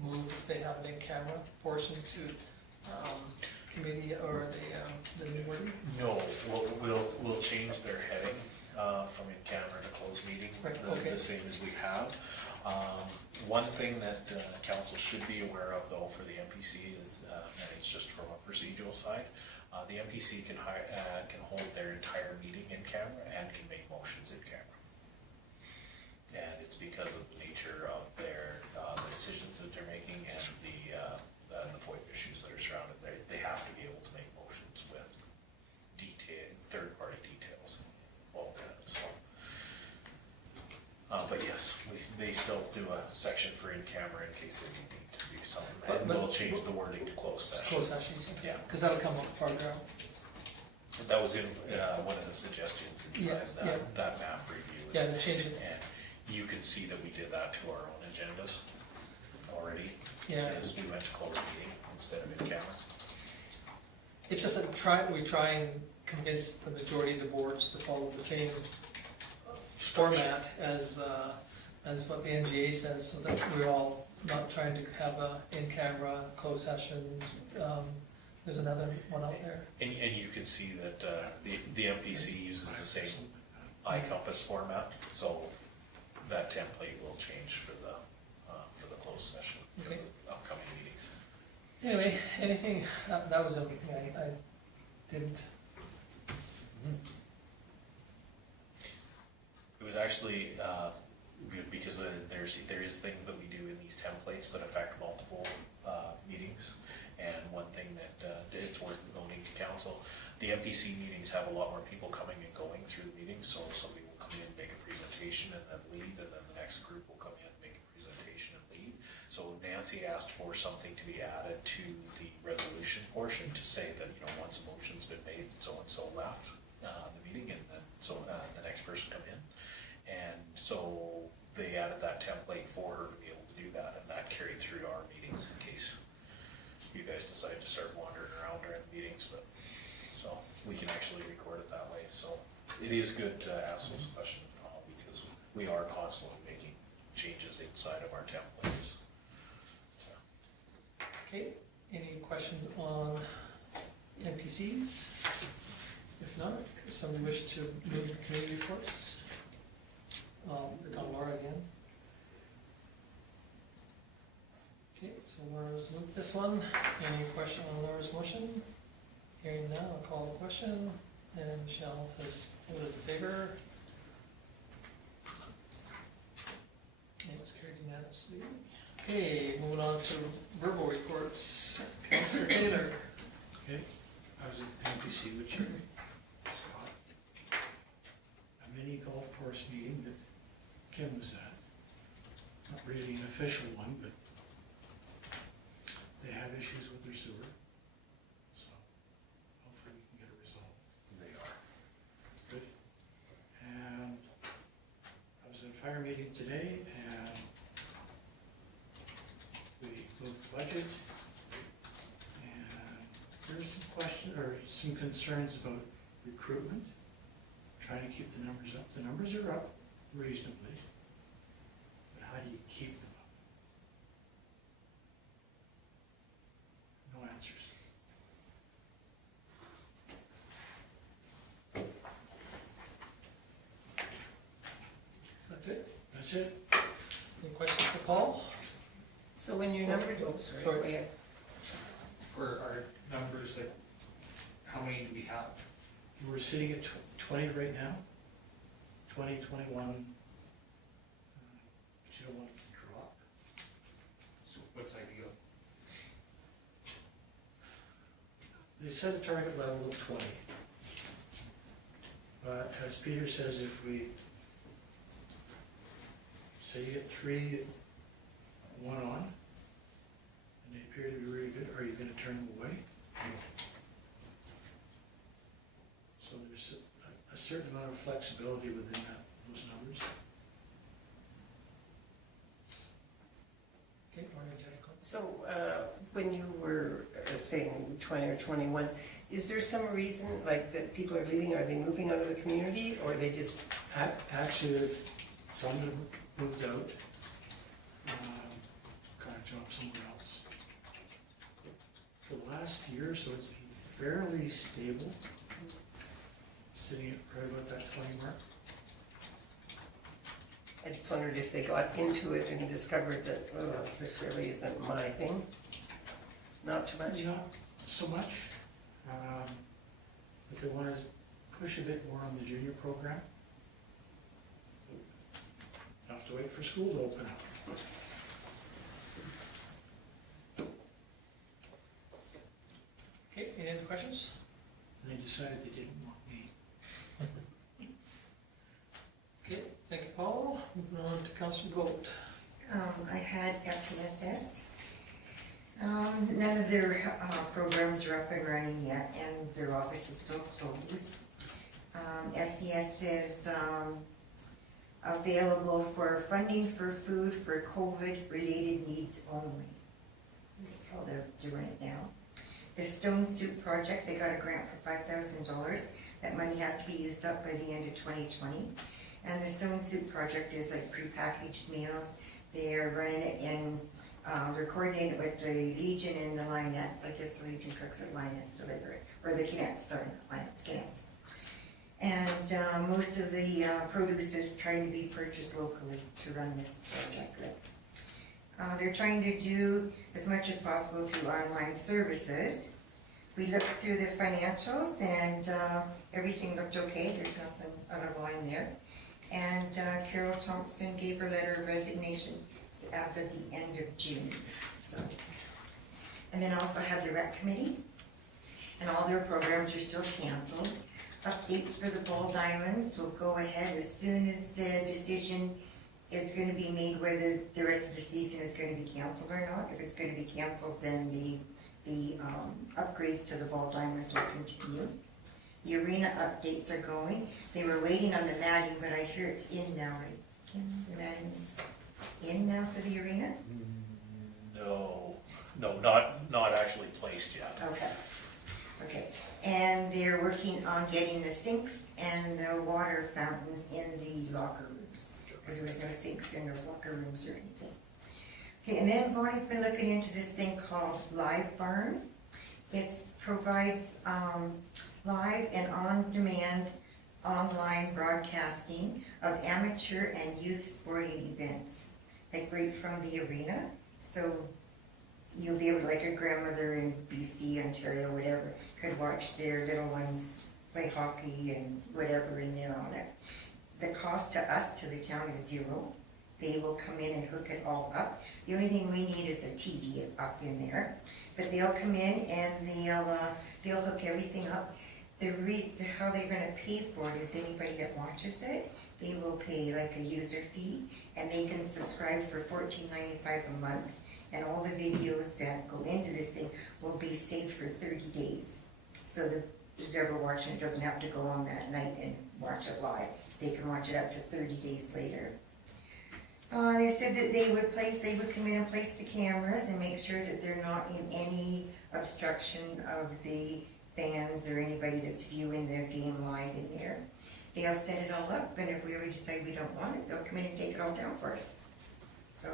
move if they have an in-camera portion to committee or the new wording? No, we'll change their heading from in-camera to closed meeting, Right, okay. the same as we have. One thing that council should be aware of though for the MPC is, and it's just from a procedural side, the MPC can hold their entire meeting in camera and can make motions in camera. And it's because of the nature of their the decisions that they're making and the FOIP issues that are surrounded. They have to be able to make motions with third-party details, all that. So, but yes, they still do a section for in camera in case they need to do something. And we'll change the wording to closed session. Closed sessions, okay, Yeah. because that'll come up farther out. That was in one of the suggestions inside Yes, yeah. that map review. Yeah, to change it. And you can see that we did that to our own agendas already. Yeah. As we went to closed meeting instead of in camera. It's just that we try and convince the majority of the boards to follow the same format as what the NGA says, so that we're all not trying to have a in-camera closed session. There's another one out there. And you can see that the MPC uses the same iCompass format, so that template will change for the closed session for Okay. the upcoming meetings. Anyway, anything, that was everything I didn't. It was actually good because there is things that we do in these templates that affect multiple meetings. And one thing that it's worth noting to council, the MPC meetings have a lot more people coming and going through the meetings. So somebody will come in, make a presentation, and then leave, and then the next group will come in, make a presentation, and leave. So Nancy asked for something to be added to the resolution portion to say that, you know, once a motion's been made, so and so left the meeting, and then so the next person come in. And so they added that template for her to be able to do that, and that carried through our meetings in case you guys decide to start wandering around during meetings, but so we can actually record it that way. So it is good to ask those questions now because we are constantly making changes inside of our templates. Okay, any questions on NPCs? If not, does somebody wish to move the committee reports? We've got Laura again. Okay, so Laura's moved this one. Any question on Laura's motion? Hearing none, I'll call the question, and Michelle has voted in favor. It was carried unanimously. Okay, moving on to verbal reports. Councillor Taylor. Okay, I was at NPC, which you Scott. A mini golf course meeting that Kim was at. Not really an official one, but they have issues with their sewer. So hopefully we can get it resolved. They are. Good. And I was at a fire meeting today and we moved the budget. And there's some questions or some concerns about recruitment, trying to keep the numbers up. The numbers are up reasonably, but how do you keep them up? No answers. So that's it. That's it. Any questions for Paul? So when your number goes, Sorry. right, where- For our numbers, like, how many do we have? We're sitting at 20 right now, 20, 21, but you don't want it to drop. So what's ideal? They set a target level of 20. But as Peter says, if we, say you get 3, 1 on, and they appear to be really good, are you gonna turn them away? No. So there's a certain amount of flexibility within those numbers. Okay, Maureen, do you have a comment? So, when you were saying 20 or 21, is there some reason, like, that people are leaving? Are they moving out of the community, or they just, Actually, there's some that have moved out, got a job somewhere else. For the last year or so, it's been fairly stable, sitting at right about that 20 mark. I just wondered if they got into it and discovered that, oh, this really isn't my thing? Not too much? Not so much, but they want to push a bit more on the junior program. Have to wait for school to open up. Okay, any other questions? And they decided they didn't want me. Okay, thank you, Paul. Moving on to Councillor DeBolt. I had FCSS. None of their programs are up and running yet, and their office is still closed. FCS is available for funding for food for COVID-related needs only. This is how they're doing it now. The Stone Soup Project, they got a grant for $5,000. That money has to be used up by the end of 2020. And the Stone Soup Project is like prepackaged meals. They're running it in, they're coordinated with the Legion and the Linettes. I guess the Legion cooks at Linettes deliver it, or the Canettes, sorry, not Linettes, Canettes. And most of the produce is trying to be purchased locally to run this project with. They're trying to do as much as possible through online services. We looked through the financials and everything looked okay. There's nothing out of line there. And Carol Thompson gave her letter of resignation as of the end of June. So, and then also had the rec committee, and all their programs are still canceled. Updates for the ball diamonds will go ahead as soon as the decision is going to be made whether the rest of the season is going to be canceled or not. If it's going to be canceled, then the upgrades to the ball diamonds will continue. The arena updates are going. They were waiting on the matting, but I hear it's in now, right? Kim, the matting is in now for the arena? No, not actually placed yet. Okay. And they're working on getting the sinks and the water fountains in the locker rooms, because there was no sinks in those locker rooms or anything. Okay, and then Bonnie's been looking into this thing called Live Barn. It provides live and on-demand online broadcasting of amateur and youth sporting events, like right from the arena. So you'll be able to, like a grandmother in BC, Ontario, whatever, could watch their little ones play hockey and whatever in there on it. The cost to us, to the town, is zero. They will come in and hook it all up. The only thing we need is a TV up in there. But they'll come in and they'll hook everything up. How they're gonna pay for it is anybody that watches it, they will pay like a user fee, and they can subscribe for $14.95 a month. And all the videos that go into this thing will be saved for 30 days. So who's ever watching it doesn't have to go on that night and watch it live. They can watch it up to 30 days later. They said that they would come in and place the cameras and make sure that they're not in any obstruction of the fans or anybody that's viewing their game live in there. They'll set it all up, and if we ever decide we don't want it, they'll come in and take it all down for us. So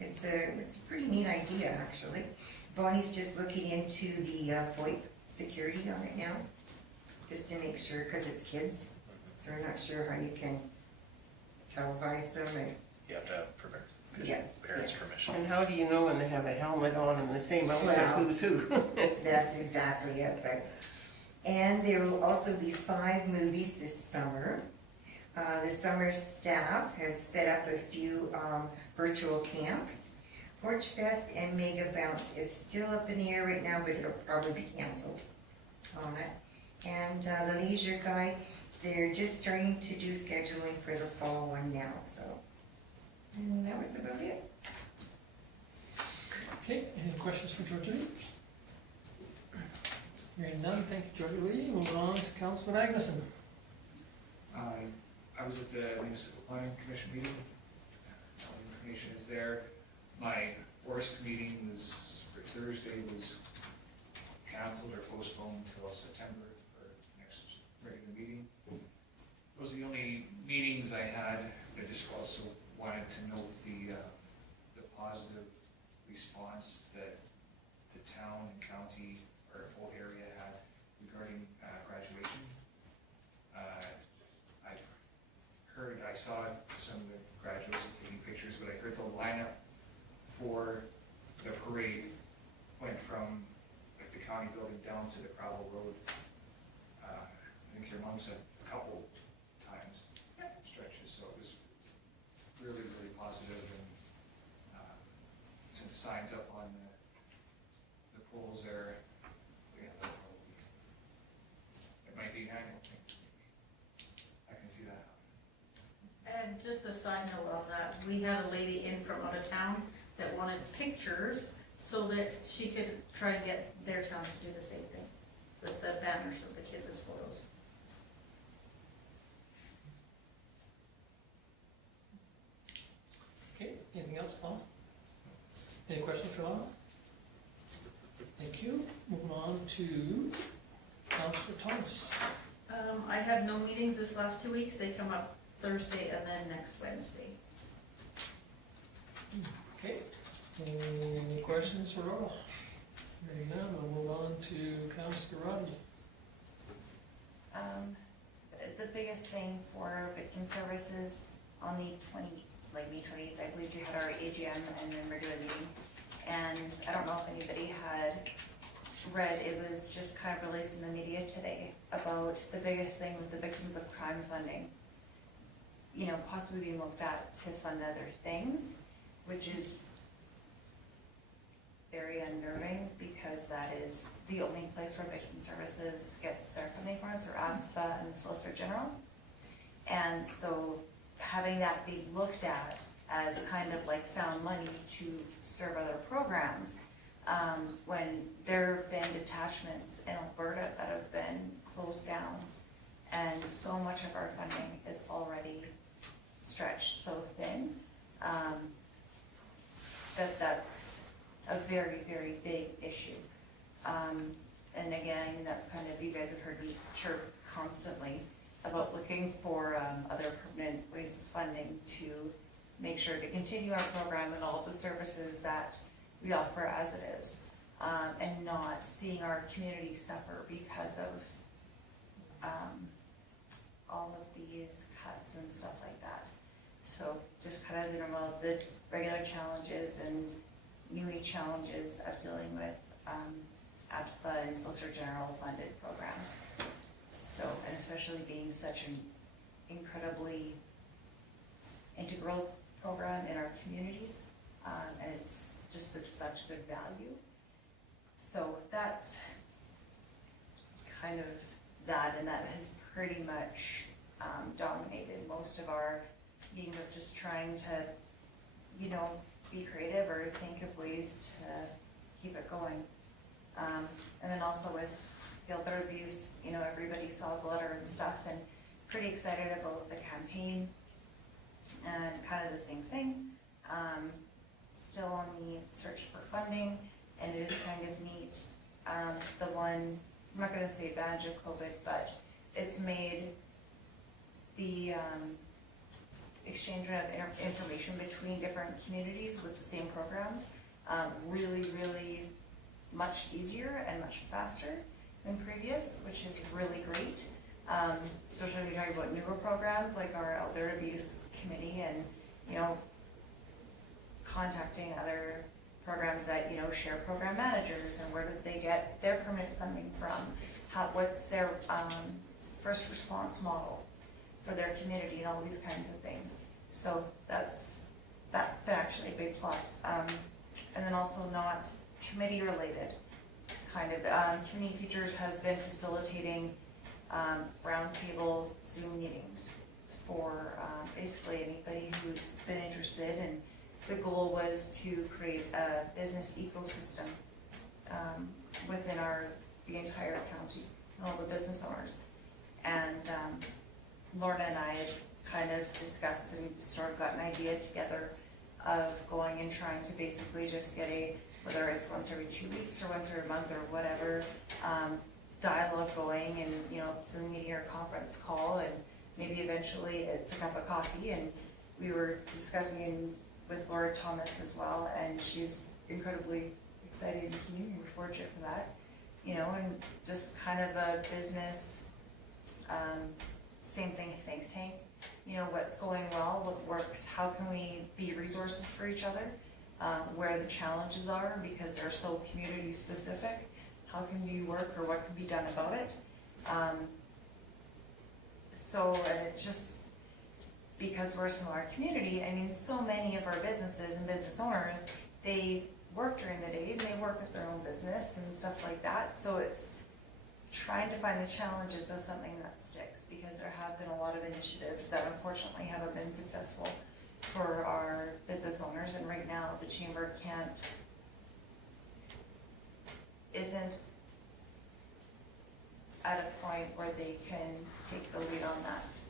it's a pretty neat idea, actually. Bonnie's just looking into the FOIP security on it now, just to make sure, because it's kids, so we're not sure how you can televise them. And You have to have parents' permission. And how do you know when they have a helmet on and the same outfit, Well, who's who? That's exactly it. And there will also be 5 movies this summer. The summer staff has set up a few virtual camps. Porch Fest and Mega Bounce is still up in the air right now, but it'll probably be canceled on it. And the Leisure Guide, they're just starting to do scheduling for the fall one now, so. And that was about it. Okay, any questions for Georgie? Hearing none, thank you, Georgie. Moving on to Councillor Magnuson. I was at the Municipal Planning Commission meeting. All the information is there. My worst meeting was, for Thursday, was canceled or postponed until September for next regular meeting. Those are the only meetings I had. I just also wanted to note the positive response that the town and county or whole area had regarding graduation. I saw some of the graduates taking pictures, but I heard the lineup for the parade went from like the county building down to the gravel road. I think your mom said a couple times stretches, so it was really, really positive, and the signs up on the poles there. Yeah, it might be an annual thing. I can see that. And just a side note on that, we had a lady in from out of town that wanted pictures so that she could try and get their town to do the same thing with the banners of the kids as photos. Okay, anything else, Paul? Any questions for Lana? Thank you. Moving on to Councillor Thomas. I had no meetings this last 2 weeks. They come up Thursday and then next Wednesday. Okay, any questions for Laura? Hearing none, we'll move on to Councillor Roddy. The biggest thing for victim services on the May 28th, I believe we had our AGM and then regular meeting. And I don't know if anybody had read, it was just kind of released in the media today about the biggest thing with the victims of crime funding, you know, possibly being looked at to fund other things, which is very unnerving because that is the only place where victim services gets their funding from us, their ASPA and the Solicitor General. And so having that be looked at as kind of like found money to serve other programs, when there have been detachments in Alberta that have been closed down and so much of our funding is already stretched so thin, that's a very, very big issue. And again, that's kind of, you guys have heard me chirp constantly about looking for other permanent ways of funding to make sure to continue our program and all of the services that we offer as it is, and not seeing our community suffer because of all of these cuts and stuff like that. So just kind of the normal, the regular challenges and new challenges of dealing with ABSPA and Solicitor General funded programs. So, and especially being such an incredibly integral program in our communities, and it's just of such good value. So that's kind of that, and that has pretty much dominated most of our meetings of just trying to, you know, be creative or think of ways to keep it going. And then also with the elder abuse, you know, everybody saw the letter and stuff, and pretty excited about the campaign, and kind of the same thing. Still on the search for funding, and it is kind of neat. The one, I'm not gonna say advantage of COVID, but it's made the exchange of information between different communities with the same programs really, really much easier and much faster than previous, which is really great. Especially when you're talking about newer programs like our elder abuse committee, and, you know, contacting other programs that, you know, share program managers, and where did they get their permanent funding from? What's their first response model for their community, and all these kinds of things. So that's been actually a big plus. And then also not committee related, kind of, Community Futures has been facilitating roundtable Zoom meetings for basically anybody who's been interested, and the goal was to create a business ecosystem within the entire county, all the business owners. And Lorna and I had kind of discussed and sort of got an idea together of going and trying to basically just get whether it's once every 2 weeks or once every month or whatever, dialogue going, and, you know, Zoom meeting or conference call, and maybe eventually it's a cup of coffee. And we were discussing with Laura Thomas as well, and she's incredibly excited and keen, and we're fortunate for that, you know, and just kind of a business, same thing, think tank, you know, what's going well, what works, how can we be resources for each other, where the challenges are, because they're so community specific, how can we work, or what can be done about it. And it's just, because we're a smaller community, I mean, so many of our businesses and business owners, they work during the day, and they work at their own business and stuff like that. So it's trying to find the challenges of something that sticks, because there have been a lot of initiatives that unfortunately haven't been successful for our business owners. And right now, the chamber isn't at a point where they can take the lead on that.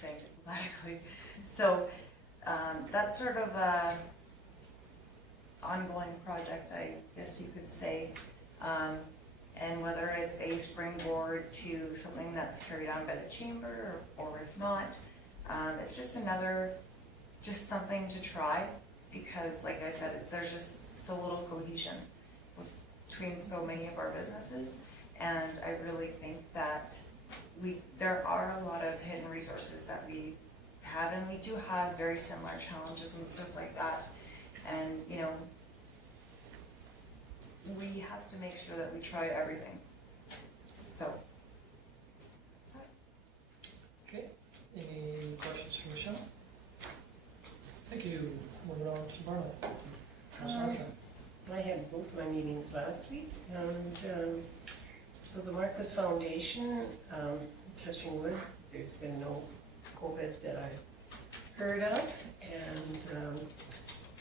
Saying it diplomatically. So that's sort of a ongoing project, I guess you could say. And whether it's a springboard to something that's carried on by the chamber, or if not, it's just just something to try, because like I said, there's just so little cohesion between so many of our businesses. And I really think that there are a lot of hidden resources that we have, and we do have very similar challenges and stuff like that. And, you know, we have to make sure that we try everything. So, that's it. Okay, any questions for Michelle? Thank you. Moving on to Barnett. Councillor Armstrong. I had both my meetings last week, and so the Marquis Foundation, touching wood, there's been no COVID that I heard of, and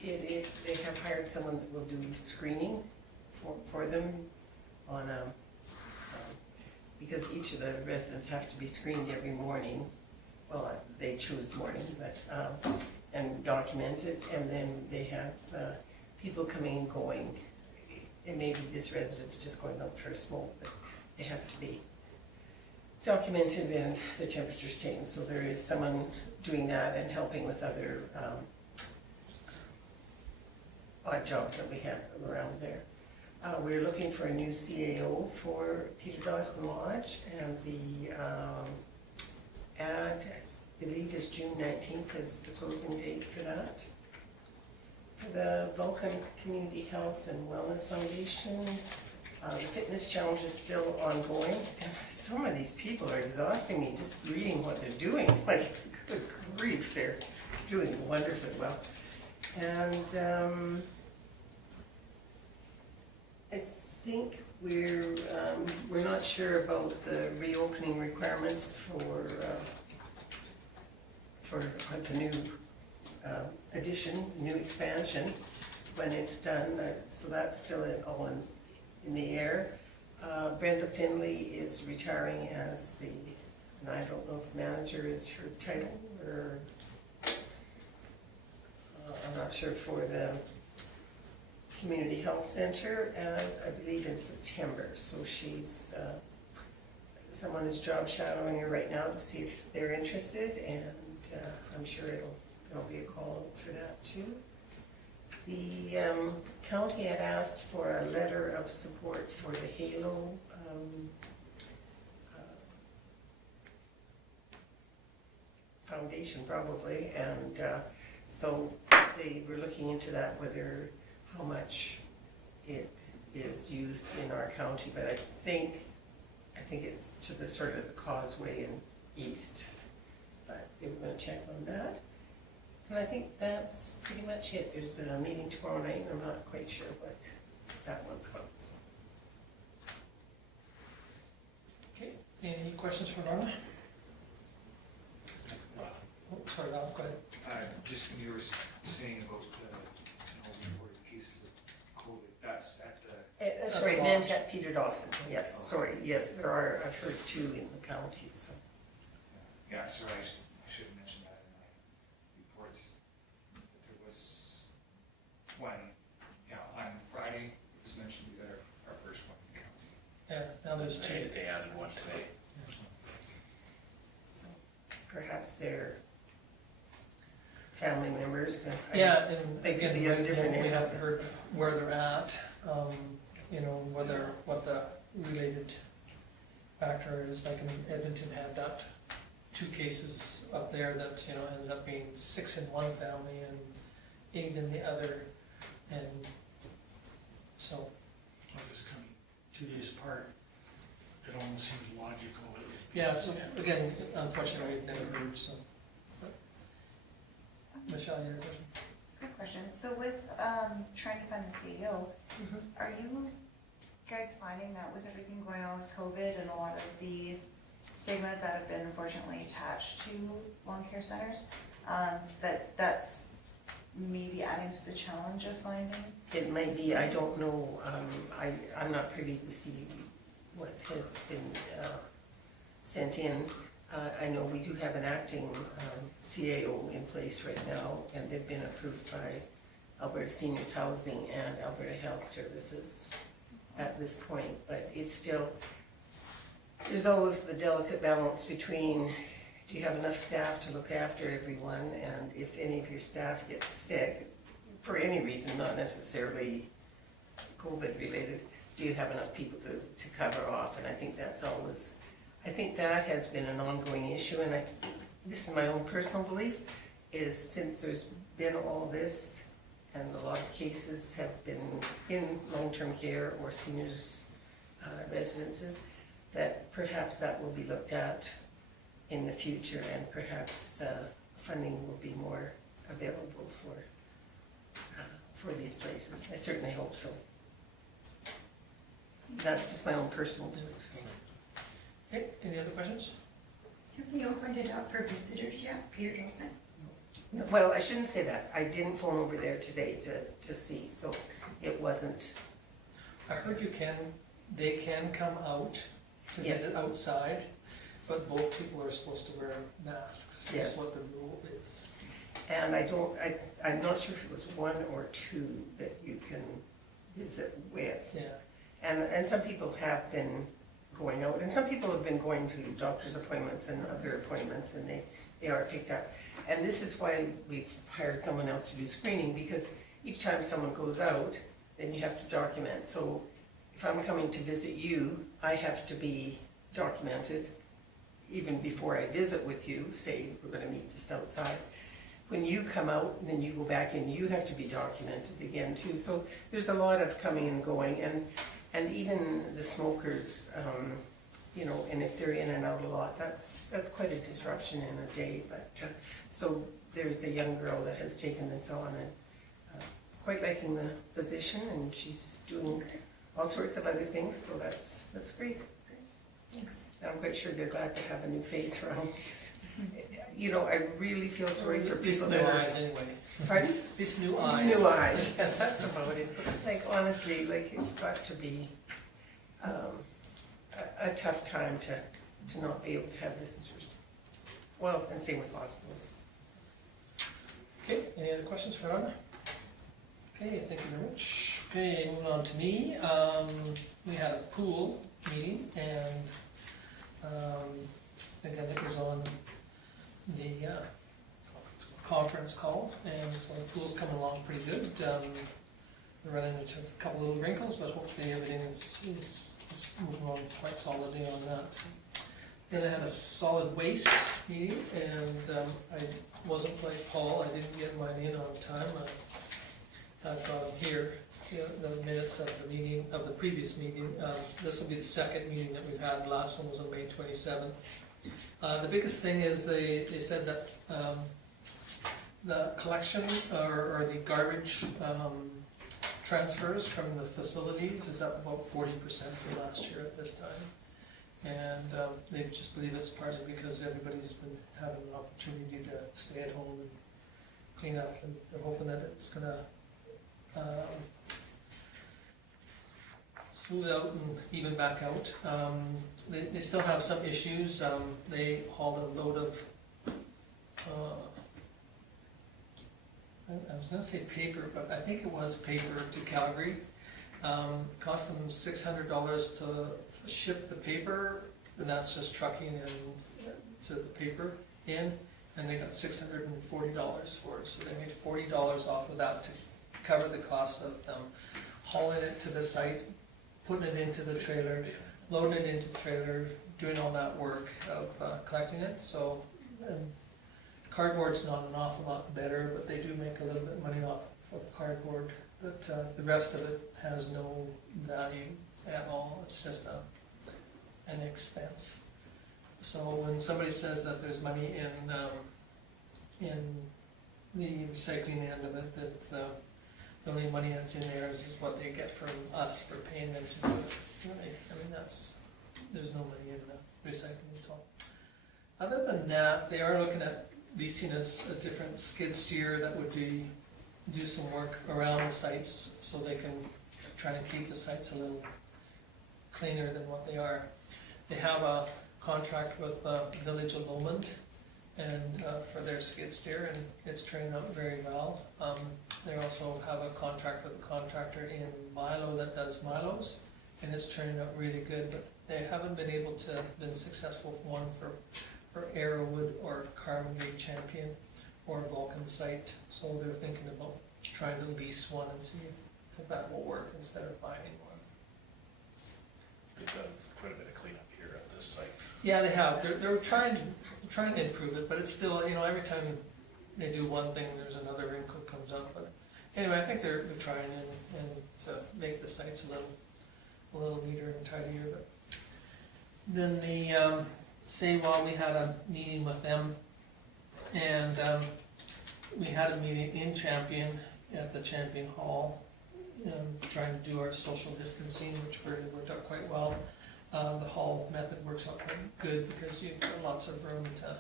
they have hired someone that will do screening for them on because each of the residents have to be screened every morning. Well, they choose morning, but and documented, and then they have people coming and going. And maybe this resident's just going out for a smoke, but they have to be documented and the temperature's taken. So there is someone doing that and helping with other odd jobs that we have around there. We're looking for a new CAO for Peter Dawson Lodge, and the ad, I believe, is June 19th is the closing date for that. the Vulcan Community Health and Wellness Foundation. The fitness challenge is still ongoing, and some of these people are exhausting me just reading what they're doing. Like, good grief, they're doing wonderfully well. And I think we're not sure about the reopening requirements for the new addition, new expansion, when it's done. So that's still all in the air. Brenda Finley is retiring as the, and I don't know if manager is her title, or I'm not sure, for the Community Health Center, I believe in September. So she's, someone is job shadowing her right now to see if they're interested, and I'm sure there'll be a call for that too. The county had asked for a letter of support for the HALO foundation, probably, and so they were looking into that, how much it is used in our county, but I think it's to the sort of the causeway and east, but we're gonna check on that. And I think that's pretty much it. There's a meeting tomorrow night, and I'm not quite sure what that one's about. So. Okay, any questions for Norma? Oh, sorry, Val, go ahead. Just when you were saying about reported cases of COVID, that's at the, Sorry, Nantucket, Peter Dawson. Yes, sorry. Yes, there are. I've heard 2 in the county. So. yeah, sorry, I should have mentioned that in my report. But there was one, on Friday, it was mentioned we got our first one in the county. Yeah, now there's 2. They added one today. So perhaps they're family members. Yeah, and They could again, be on different we names. haven't heard where they're at, what the related factor is. Like in Edmonton had that 2 cases up there that, ended up being 6 in one family and 8 in the other, and so. Like it's coming 2 days apart, it almost seems logical. Yeah, so again, unfortunately, we've never heard, so. Michelle, you have a question? Good question. So with trying to find the CEO, are you guys finding that with everything going on with COVID and a lot of the stigmas that have been unfortunately attached to long care centers, that's maybe adding to the challenge of finding? It may be. I don't know. I'm not privy to see what has been sent in. I know we do have an acting CAO in place right now, and they've been approved by Alberta Seniors Housing and Alberta Health Services at this point, but it's still, there's always the delicate balance between, do you have enough staff to look after everyone, and if any of your staff gets sick, for any reason, not necessarily COVID related, do you have enough people to cover off? And I think that has been an ongoing issue, and this is my own personal belief, is since there's been all this, and a lot of cases have been in long-term care or seniors residences, that perhaps that will be looked at in the future, and perhaps funding will be more available for these places. I certainly hope so. That's just my own personal belief. Okay, any other questions? Have they opened it up for visitors yet, Peter Dawson? Well, I shouldn't say that. I didn't phone over there today to see, so it wasn't. I heard they can come out to Yes. visit outside, but both people are supposed to wear masks, is Yes. what the rule is. And I'm not sure if it was 1 or 2 that you can visit with. Yeah, And some people have been going out, and some people have been going to doctor's appointments and other appointments, and they are picked up. And this is why we've hired someone else to do screening, because each time someone goes out, then you have to document. So if I'm coming to visit you, I have to be documented even before I visit with you, say we're gonna meet just outside. when you come out and then you go back in, you have to be documented again too. So there's a lot of coming and going, and even the smokers, you know, and if they're in and out a lot, that's quite a disruption in a day. But so there's a young girl that has taken this on and quite liking the position, and she's doing all sorts of other things, so that's great. Thanks. I'm quite sure they're glad to have a new face around because, you know, I really feel sorry for These people new that are. eyes anyway. Pardon? These new eyes. New eyes, yeah, that's about it. Like, honestly, like, it's got to be a tough time to not be able to have visitors. Well, and same with hospitals. Okay, any other questions for Anna? Okay, thank you very much. Okay, moving on to me. We had a pool meeting, and again, it was on the conference call, and so the pool's coming along pretty good. We're running into a couple little wrinkles, but hopefully everything is moving on quite solidly on that. Then I had a solid waste meeting, and I wasn't like Paul, I didn't get mine in on time. I've got them here, the minutes of the meeting, of the previous meeting. This will be the second meeting that we've had. The last one was on May 27th. The biggest thing is they said that the collection or the garbage transfers from the facilities is up about 40% from last year at this time. And they just believe it's partly because everybody's been having an opportunity to stay at home and clean up, and they're hoping that it's gonna smooth out and even back out. They still have some issues. They hauled a load of, I was gonna say paper, but I think it was paper to Calgary. Cost them $600 to ship the paper, and that's just trucking and to the paper in, and they got $640 for it. So they made $40 off of that to cover the cost of them hauling it to the site, putting it into the trailer, loading it into the trailer, doing all that work of collecting it. So cardboard's not an awful lot better, but they do make a little bit of money off of cardboard. But the rest of it has no value at all. It's just an expense. So when somebody says that there's money in the recycling end of it, that the only money that's in there is what they get from us for paying them to do it. Right? I mean, there's no money in the recycling at all. Other than that, they are looking at leasing us a different skid steer that would do some work around the sites, so they can try and keep the sites a little cleaner than what they are. They have a contract with Village of Lomond and for their skid steer, and it's turning out very well. They also have a contract with a contractor in Milo that does Milos, and it's turning out really good, but they haven't been able to been successful for one for Arrowwood or Carbon Gate Champion or Vulcan site, so they're thinking about trying to lease one and see if that will work instead of buying one. They've done quite a bit of cleanup here at this site. Yeah, they have. They're trying to improve it, but it's still, you know, every time they do one thing, there's another wrinkle comes up. But anyway, I think they're trying and to make the sites a little neater and tidier. But then the CAO, we had a meeting with them, and we had a meeting in Champion at the Champion Hall, trying to do our social distancing, which really worked out quite well. The hall method works out quite good because you've got lots of room to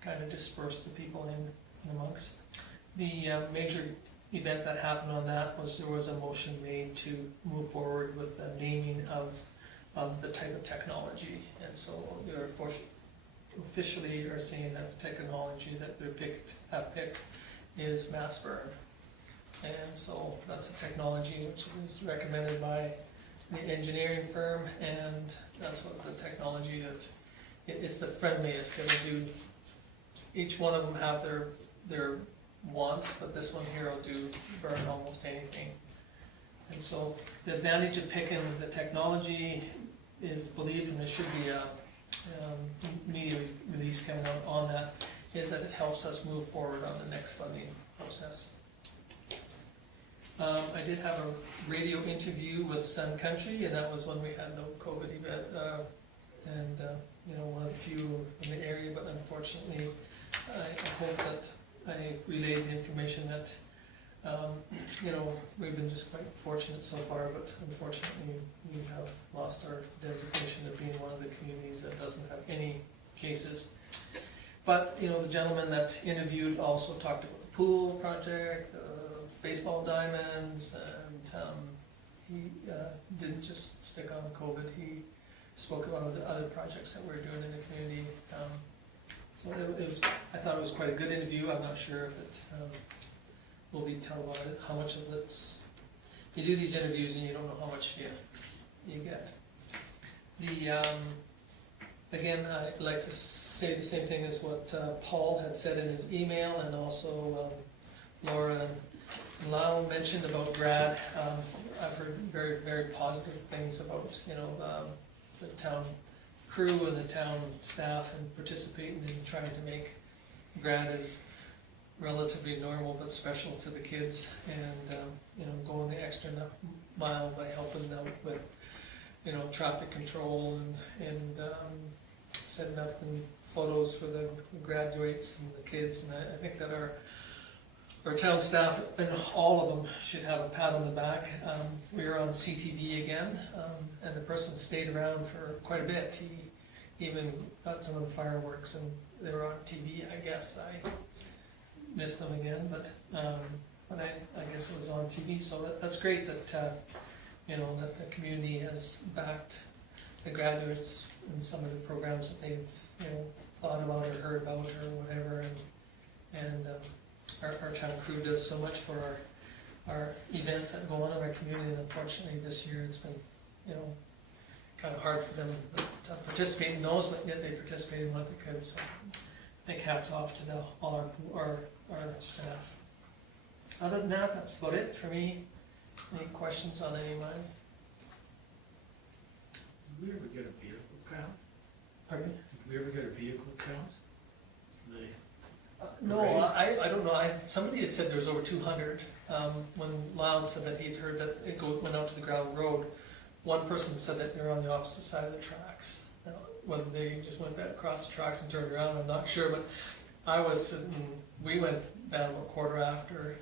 kind of disperse the people in amongst. The major event that happened on that was there was a motion made to move forward with the naming of the type of technology, and so they're officially are saying that the technology that they're have picked is mass burn. And so that's a technology which is recommended by the engineering firm, and that's what the technology that it's the friendliest. It'll do. Each one of them have their wants, but this one here will do burn almost anything. And so the advantage of picking the technology is believed, and there should be a media release coming out on that, is that it helps us move forward on the next funding process. I did have a radio interview with Sun Country, and that was when we had no COVID event, and one of the few in the area, but unfortunately, I hope that I relayed the information that, we've been just quite fortunate so far, but unfortunately, we have lost our designation of being one of the communities that doesn't have any cases. But, the gentleman that interviewed also talked about the pool project, baseball diamonds, and he didn't just stick on COVID, he spoke about the other projects that we're doing in the community. So it was, I thought it was quite a good interview. I'm not sure if it will be televised, how much of it's, you do these interviews and you don't know how much you get. Again, I'd like to say the same thing as what Paul had said in his email, and also Laura and Lyle mentioned about GRAD. I've heard very, very positive things about, the town crew and the town staff and participating in trying to make GRAD as relatively normal but special to the kids, and going the extra mile by helping them with traffic control and setting up and photos for the graduates and the kids. And I think that our town staff and all of them should have a pat on the back. We were on CTV again, and the person stayed around for quite a bit. He even got some of the fireworks, and they were on TV. I guess I missed them again, but I guess it was on TV. So that's great that that the community has backed the graduates in some of the programs that they've thought about or heard about or whatever, and our town crew does so much for our events that go on in our community, and unfortunately this year it's been kind of hard for them to participate in those, but yet they participated in what they could. So I think hats off to all our staff. Other than that, that's about it for me. Any questions on any of mine? Did we ever get a vehicle count? Pardon me? Did we ever get a vehicle count? No, I don't know. Somebody had said there was over 200. When Lyle said that he'd heard that it went out to the gravel road, one person said that they were on the opposite side of the tracks. Whether they just went back across the tracks and turned around, I'm not sure. But I was sitting, we went down a quarter after,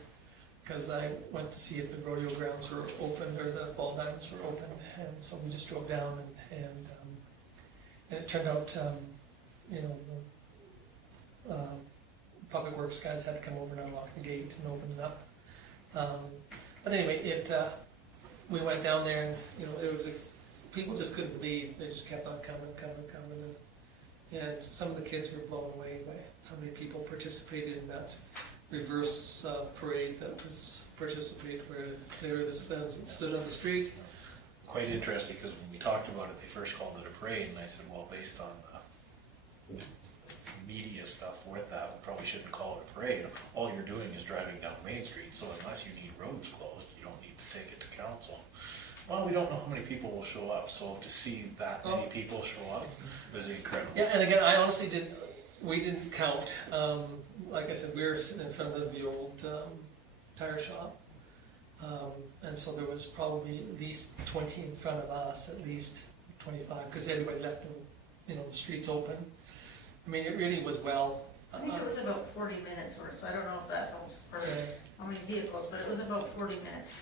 because I went to see if the rodeo grounds were open or the ball diamonds were open, and so we just drove down and it turned out, Public Works guys had to come over and unlock the gate and open it up. But anyway, we went down there, and it was people just couldn't leave. They just kept on coming, and some of the kids were blown away by how many people participated in that reverse parade that was participated, where they were the stands that stood on the street. Quite interesting, because when we talked about it, they first called it a parade, and I said, well, based on the media stuff with that, we probably shouldn't call it a parade. All you're doing is driving down Main Street, so unless you need roads closed, you don't need to take it to council. Well, we don't know how many people will show up, so to see that many people show up is incredible. Yeah, and again, I honestly we didn't count. Like I said, we were sitting in front of the old tire shop, and so there was probably at least 20 in front of us, at least 25, because everybody left the streets open. I mean, it really was well. I think it was about 40 minutes or so. I don't know if that helps for how many vehicles, but it was about 40 minutes.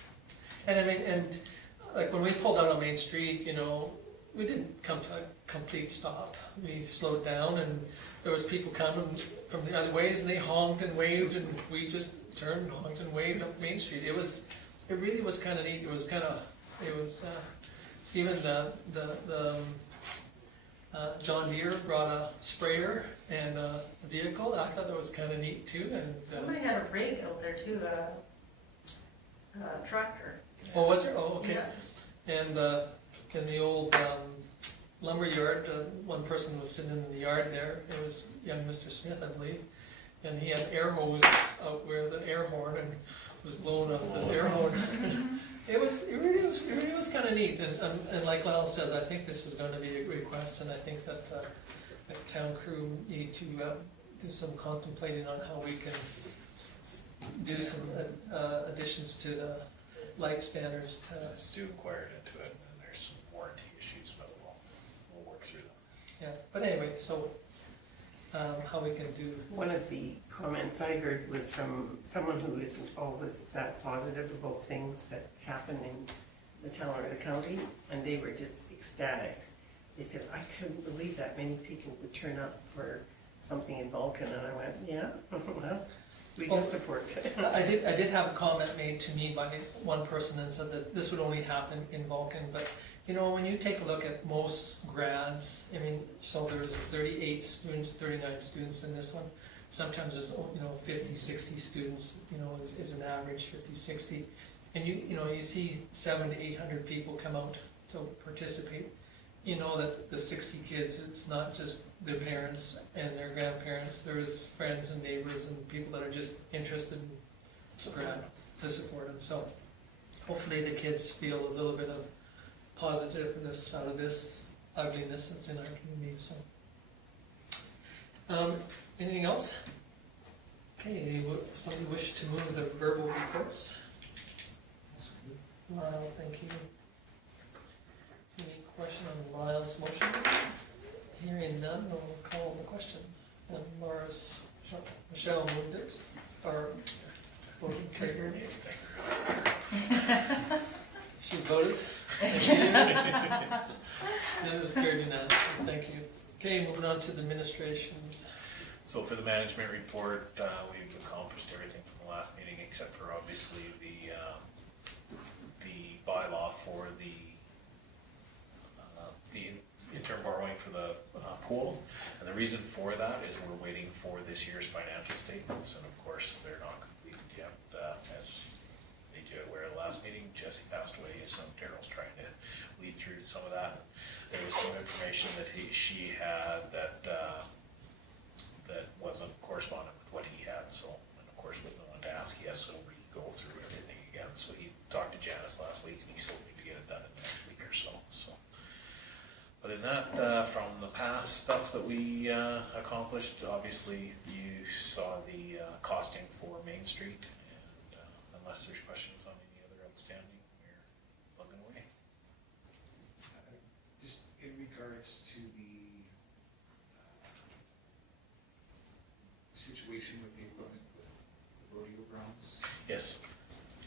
And I mean, and like when we pulled out on Main Street, we didn't come to a complete stop. We slowed down, and there was people coming from the other ways, and they honked and waved, and we just turned, honked and waved up Main Street. It really was kind of neat. It was even the John Deere brought a sprayer and a vehicle. I thought that was kind of neat too. And somebody had a rig out there too, a tractor. Oh, was there? Oh, okay. Yeah. And in the old lumber yard, one person was sitting in the yard there. It was young Mr. Smith, I believe, and he had air hose out where the air horn, and was blowing off this air horn. It really was kind of neat. And like Lyle says, I think this is going to be a request, and I think that the town crew need to do some contemplating on how we can do some additions to the light standards to, Stu inquired into it, and there's some warranty issues, but we'll work through them. yeah, but anyway, so, how we can do, One of the comments I heard was from someone who isn't always that positive about things that happen in the town or the county, and they were just ecstatic. They said, I couldn't believe that many people would turn up for something in Vulcan, and I went, yeah, well, we do support it. I did have a comment made to me by one person and said that this would only happen in Vulcan, but you know, when you take a look at most grads, I mean, so there's 38 students, 39 students in this one. Sometimes there's, you know, 50, 60 students, you know, is an average, 50, 60. And you know, you see 700 to 800 people come out to participate. You know that the 60 kids, it's not just their parents and their grandparents, there's friends and neighbors and people that are just interested in grad to support them. So hopefully the kids feel a little bit of positiveness out of this ugliness that's in our community, so. Anything else? Okay, somebody wish to move the verbal reports? Lyle, thank you. Any question on Lyle's motion? Hearing none, we'll call the question. And Michelle moved it, or voted in favor. She voted. Thank you. That was carried unanimously. Thank you. Okay, moving on to the administrations. So for the management report, we've accomplished everything from the last meeting, except for obviously the bylaw for the interim borrowing for the pool. And the reason for that is we're waiting for this year's financial statements, and of course, they're not completed yet. As made you aware of the last meeting, Jesse passed away, so Daryl's trying to lead through some of that. There was some information that she had that wasn't correspondent with what he had, so, and of course, with no one to ask, he has to go through everything again. So he talked to Janice last week, and he's hoping to get it done in the next week or so. Other than that, from the past stuff that we accomplished, obviously you saw the costing for Main Street, and unless there's questions on any other outstanding, we're plugging away. Just in regards to the situation with the equipment with the rodeo grounds. Yes,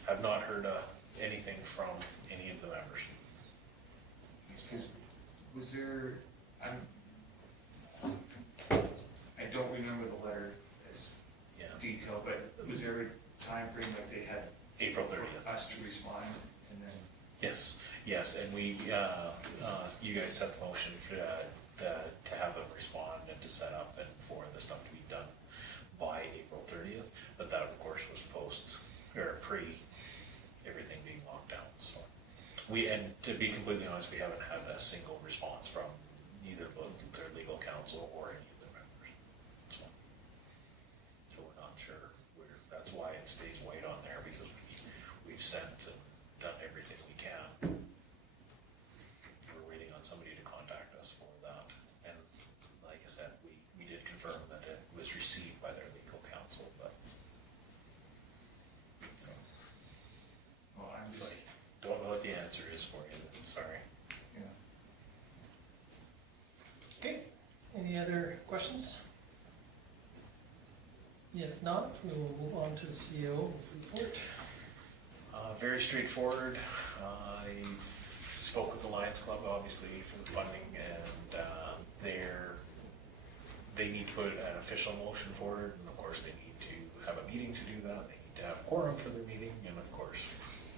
I've not heard anything from any of the members. Because was there, I don't remember the letter as Yeah, detailed, but was there a time frame that they had April for 30th. us to respond, and then? Yes, and we, you guys set the motion for, to have them respond and to set up and for the stuff to be done by April 30th, but that of course was pre everything being locked down, so. And to be completely honest, we haven't had a single response from either their legal counsel or any of the members, so we're not sure. That's why it stays white on there, because we've sent and done everything we can. We're waiting on somebody to contact us for that, and like I said, we did confirm that it was received by their legal counsel, but Well, I'm so just, I don't know what the answer is for you, sorry. yeah. Okay, any other questions? If not, we will move on to the CAO report. Very straightforward. I spoke with the Lions Club, obviously, for the funding, and they need to put an official motion forward, and of course, they need to have a meeting to do that. They need to have quorum for their meeting, and of course,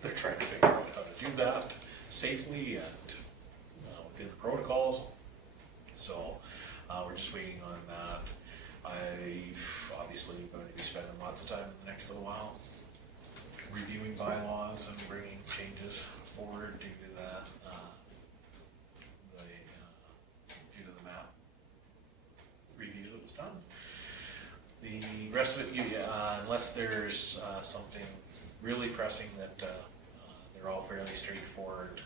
they're trying to figure out how to do that safely and within the protocols. So we're just waiting on that. I've obviously going to be spending lots of time in the next little while reviewing bylaws and bringing changes forward due to the map review that was done. The rest of it, unless there's something really pressing, that they're all fairly straightforward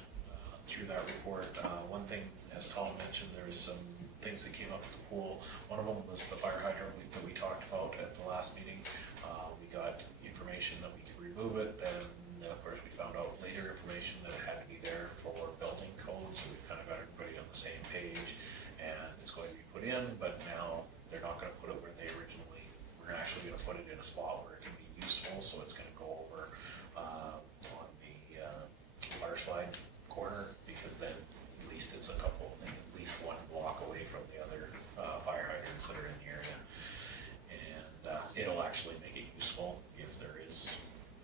through that report. One thing, as Tom mentioned, there was some things that came up at the pool. One of them was the fire hydrant that we talked about at the last meeting. We got information that we could remove it, and then of course we found out later information that it had to be there for building codes, so we've kind of got everybody on the same page, and it's going to be put in, but now they're not gonna put it where they originally, we're actually gonna put it in a spot where it can be useful, so it's gonna go over, on the, water slide corner, because then at least it's at least one block away from the other, fire hydrants that are in the area. And, it'll actually make it useful if there is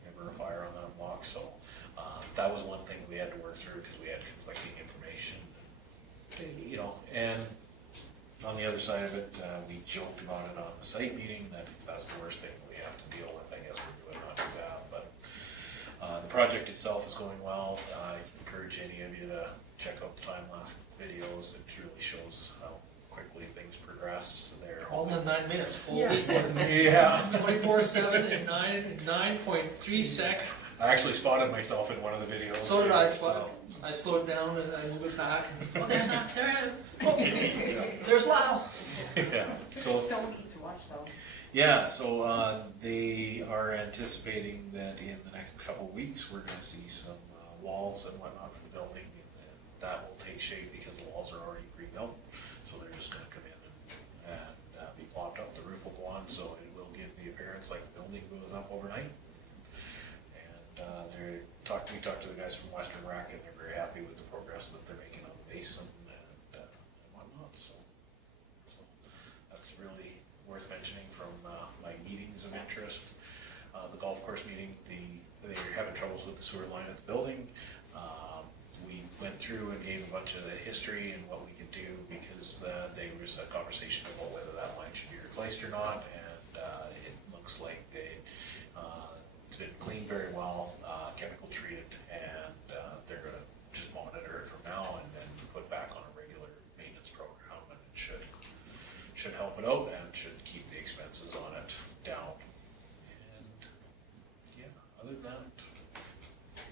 ever a fire on that block, so, that was one thing we had to work through, because we had conflicting information. You know, and on the other side of it, we joked about it on the site meeting, that if that's the worst thing we have to deal with, I guess we're doing not too bad, but, the project itself is going well. I encourage any of you to check out the time-lapse videos. It truly shows how quickly things progress there. All in 9 minutes, Yeah. holy. Yeah. 24/7 and 9.3 sec. I actually spotted myself in one of the videos. So did I, so- I slowed down and I moved it back. Oh, there's there's Lyle. Yeah, so, So neat to watch though. yeah, so, they are anticipating that in the next couple of weeks, we're gonna see some, walls and whatnot for the building, and that will take shape because the walls are already pre-built, so they're just gonna come in and be plopped up, the roof will go on, so it will give the appearance like the building goes up overnight. And, we talked to the guys from Western Rec, and they're very happy with the progress that they're making on the basin and whatnot, so that's really worth mentioning from, my meetings of interest. The golf course meeting, they're having troubles with the sewer line at the building. We went through and gave a bunch of the history and what we could do, because there was a conversation about whether that line should be replaced or not, and it looks like it's been cleaned very well, chemical treated, and they're gonna just monitor it from now and then put back on a regular maintenance program, and it should help it out and should keep the expenses on it down. And yeah, other than that,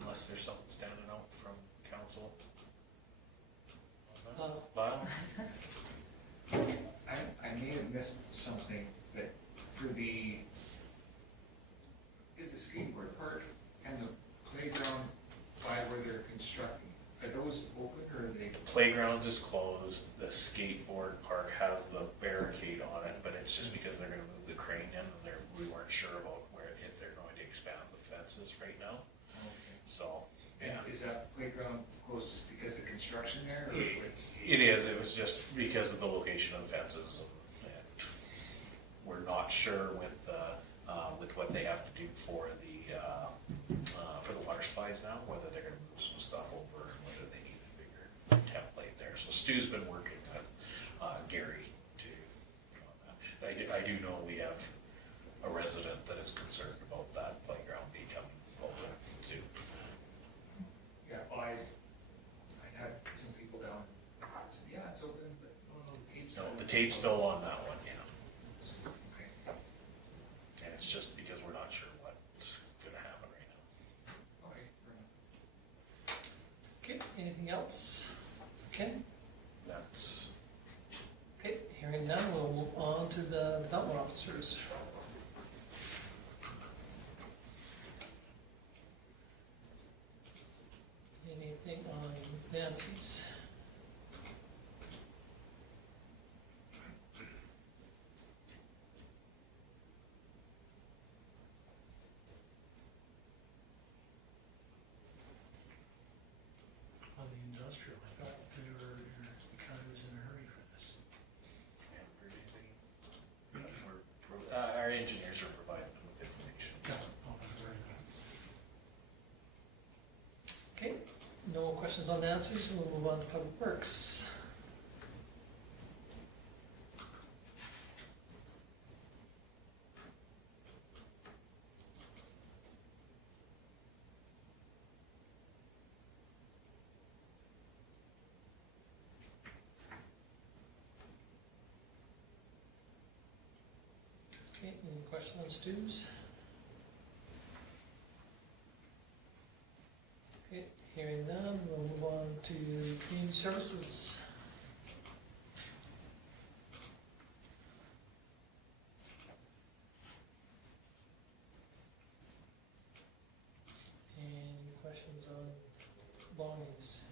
unless there's something standing out from council. Lyle? I may have missed something, that for is the skateboard park and the playground by where they're constructing, are those open or are they? Playground is closed, the skateboard park has the barricade on it, but it's just because they're gonna move the crane in, and we weren't sure about if they're going to expand the fences right now, Okay. so, yeah. And is that playground closed just because of construction there, or it's? It is, it was just because of the location of the fences, and we're not sure with what they have to do for the water supplies now, whether they're gonna move some stuff over, and whether they need a bigger template there. So Stu's been working with Gary on that. I do know we have a resident that is concerned about that playground becoming open soon. Yeah, well, I had some people down, said, yeah, it's open, but no, the tape's. No, the tape's still on that one, yeah. Okay. And it's just because we're not sure what's gonna happen right now. Okay, fair enough. Okay, anything else? Okay, That's, okay, hearing none, we'll move on to the development officers. Anything on Nancy's? On the industrial, I thought the county was in a hurry for this. yeah, we're using, our engineers are providing them with information. Yeah, I'll be aware of that. Okay, no questions on Nancy's, so we'll move on to Public Works. Okay, any questions on Stu's? Okay, hearing none, we'll move on to Community Services. questions on Bonnie's?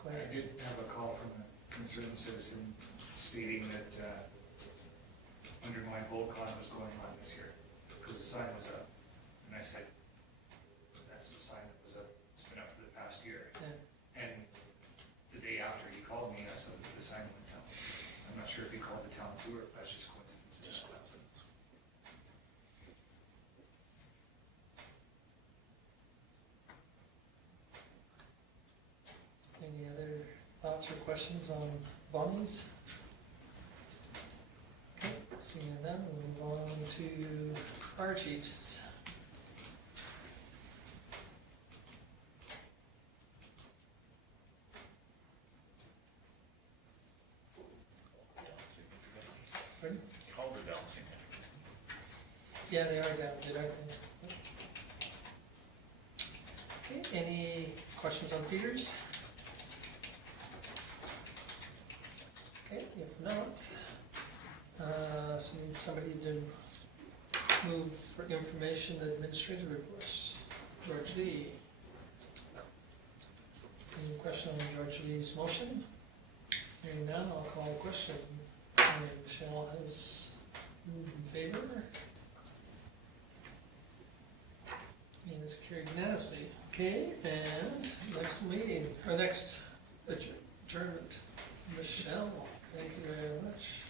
Go I ahead. did have a call from a concerned citizen stating that, undermined Volcon was going on this year, because the sign was up. And I said, that's the sign that was up, it's been up for the past year. Yeah. And the day after he called me, I said that the sign went down. I'm not sure if he called the town too, or if that's just coincidence. Just coincidence. Any other thoughts or questions on Bonnie's? Okay, seeing none, we'll move on to fire chiefs. Pardon? Called her down significantly. Yeah, they are down, did everything. Okay, any questions on Peters? Okay, if not, so we need somebody to move for information administrative reports. George Lee. Any question on George Lee's motion? Hearing none, I'll call the question. And Michelle has moved in favor. And it's carried unanimously. Okay, and next meeting, or next adjournment, Michelle, thank you very much.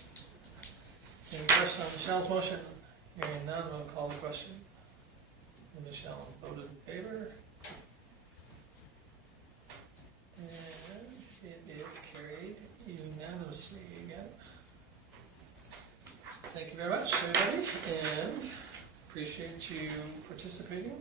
Any question on Michelle's motion? Hearing none, I'll call the question. And Michelle voted in favor. And it is carried unanimously again. Thank you very much, everybody, and appreciate you participating.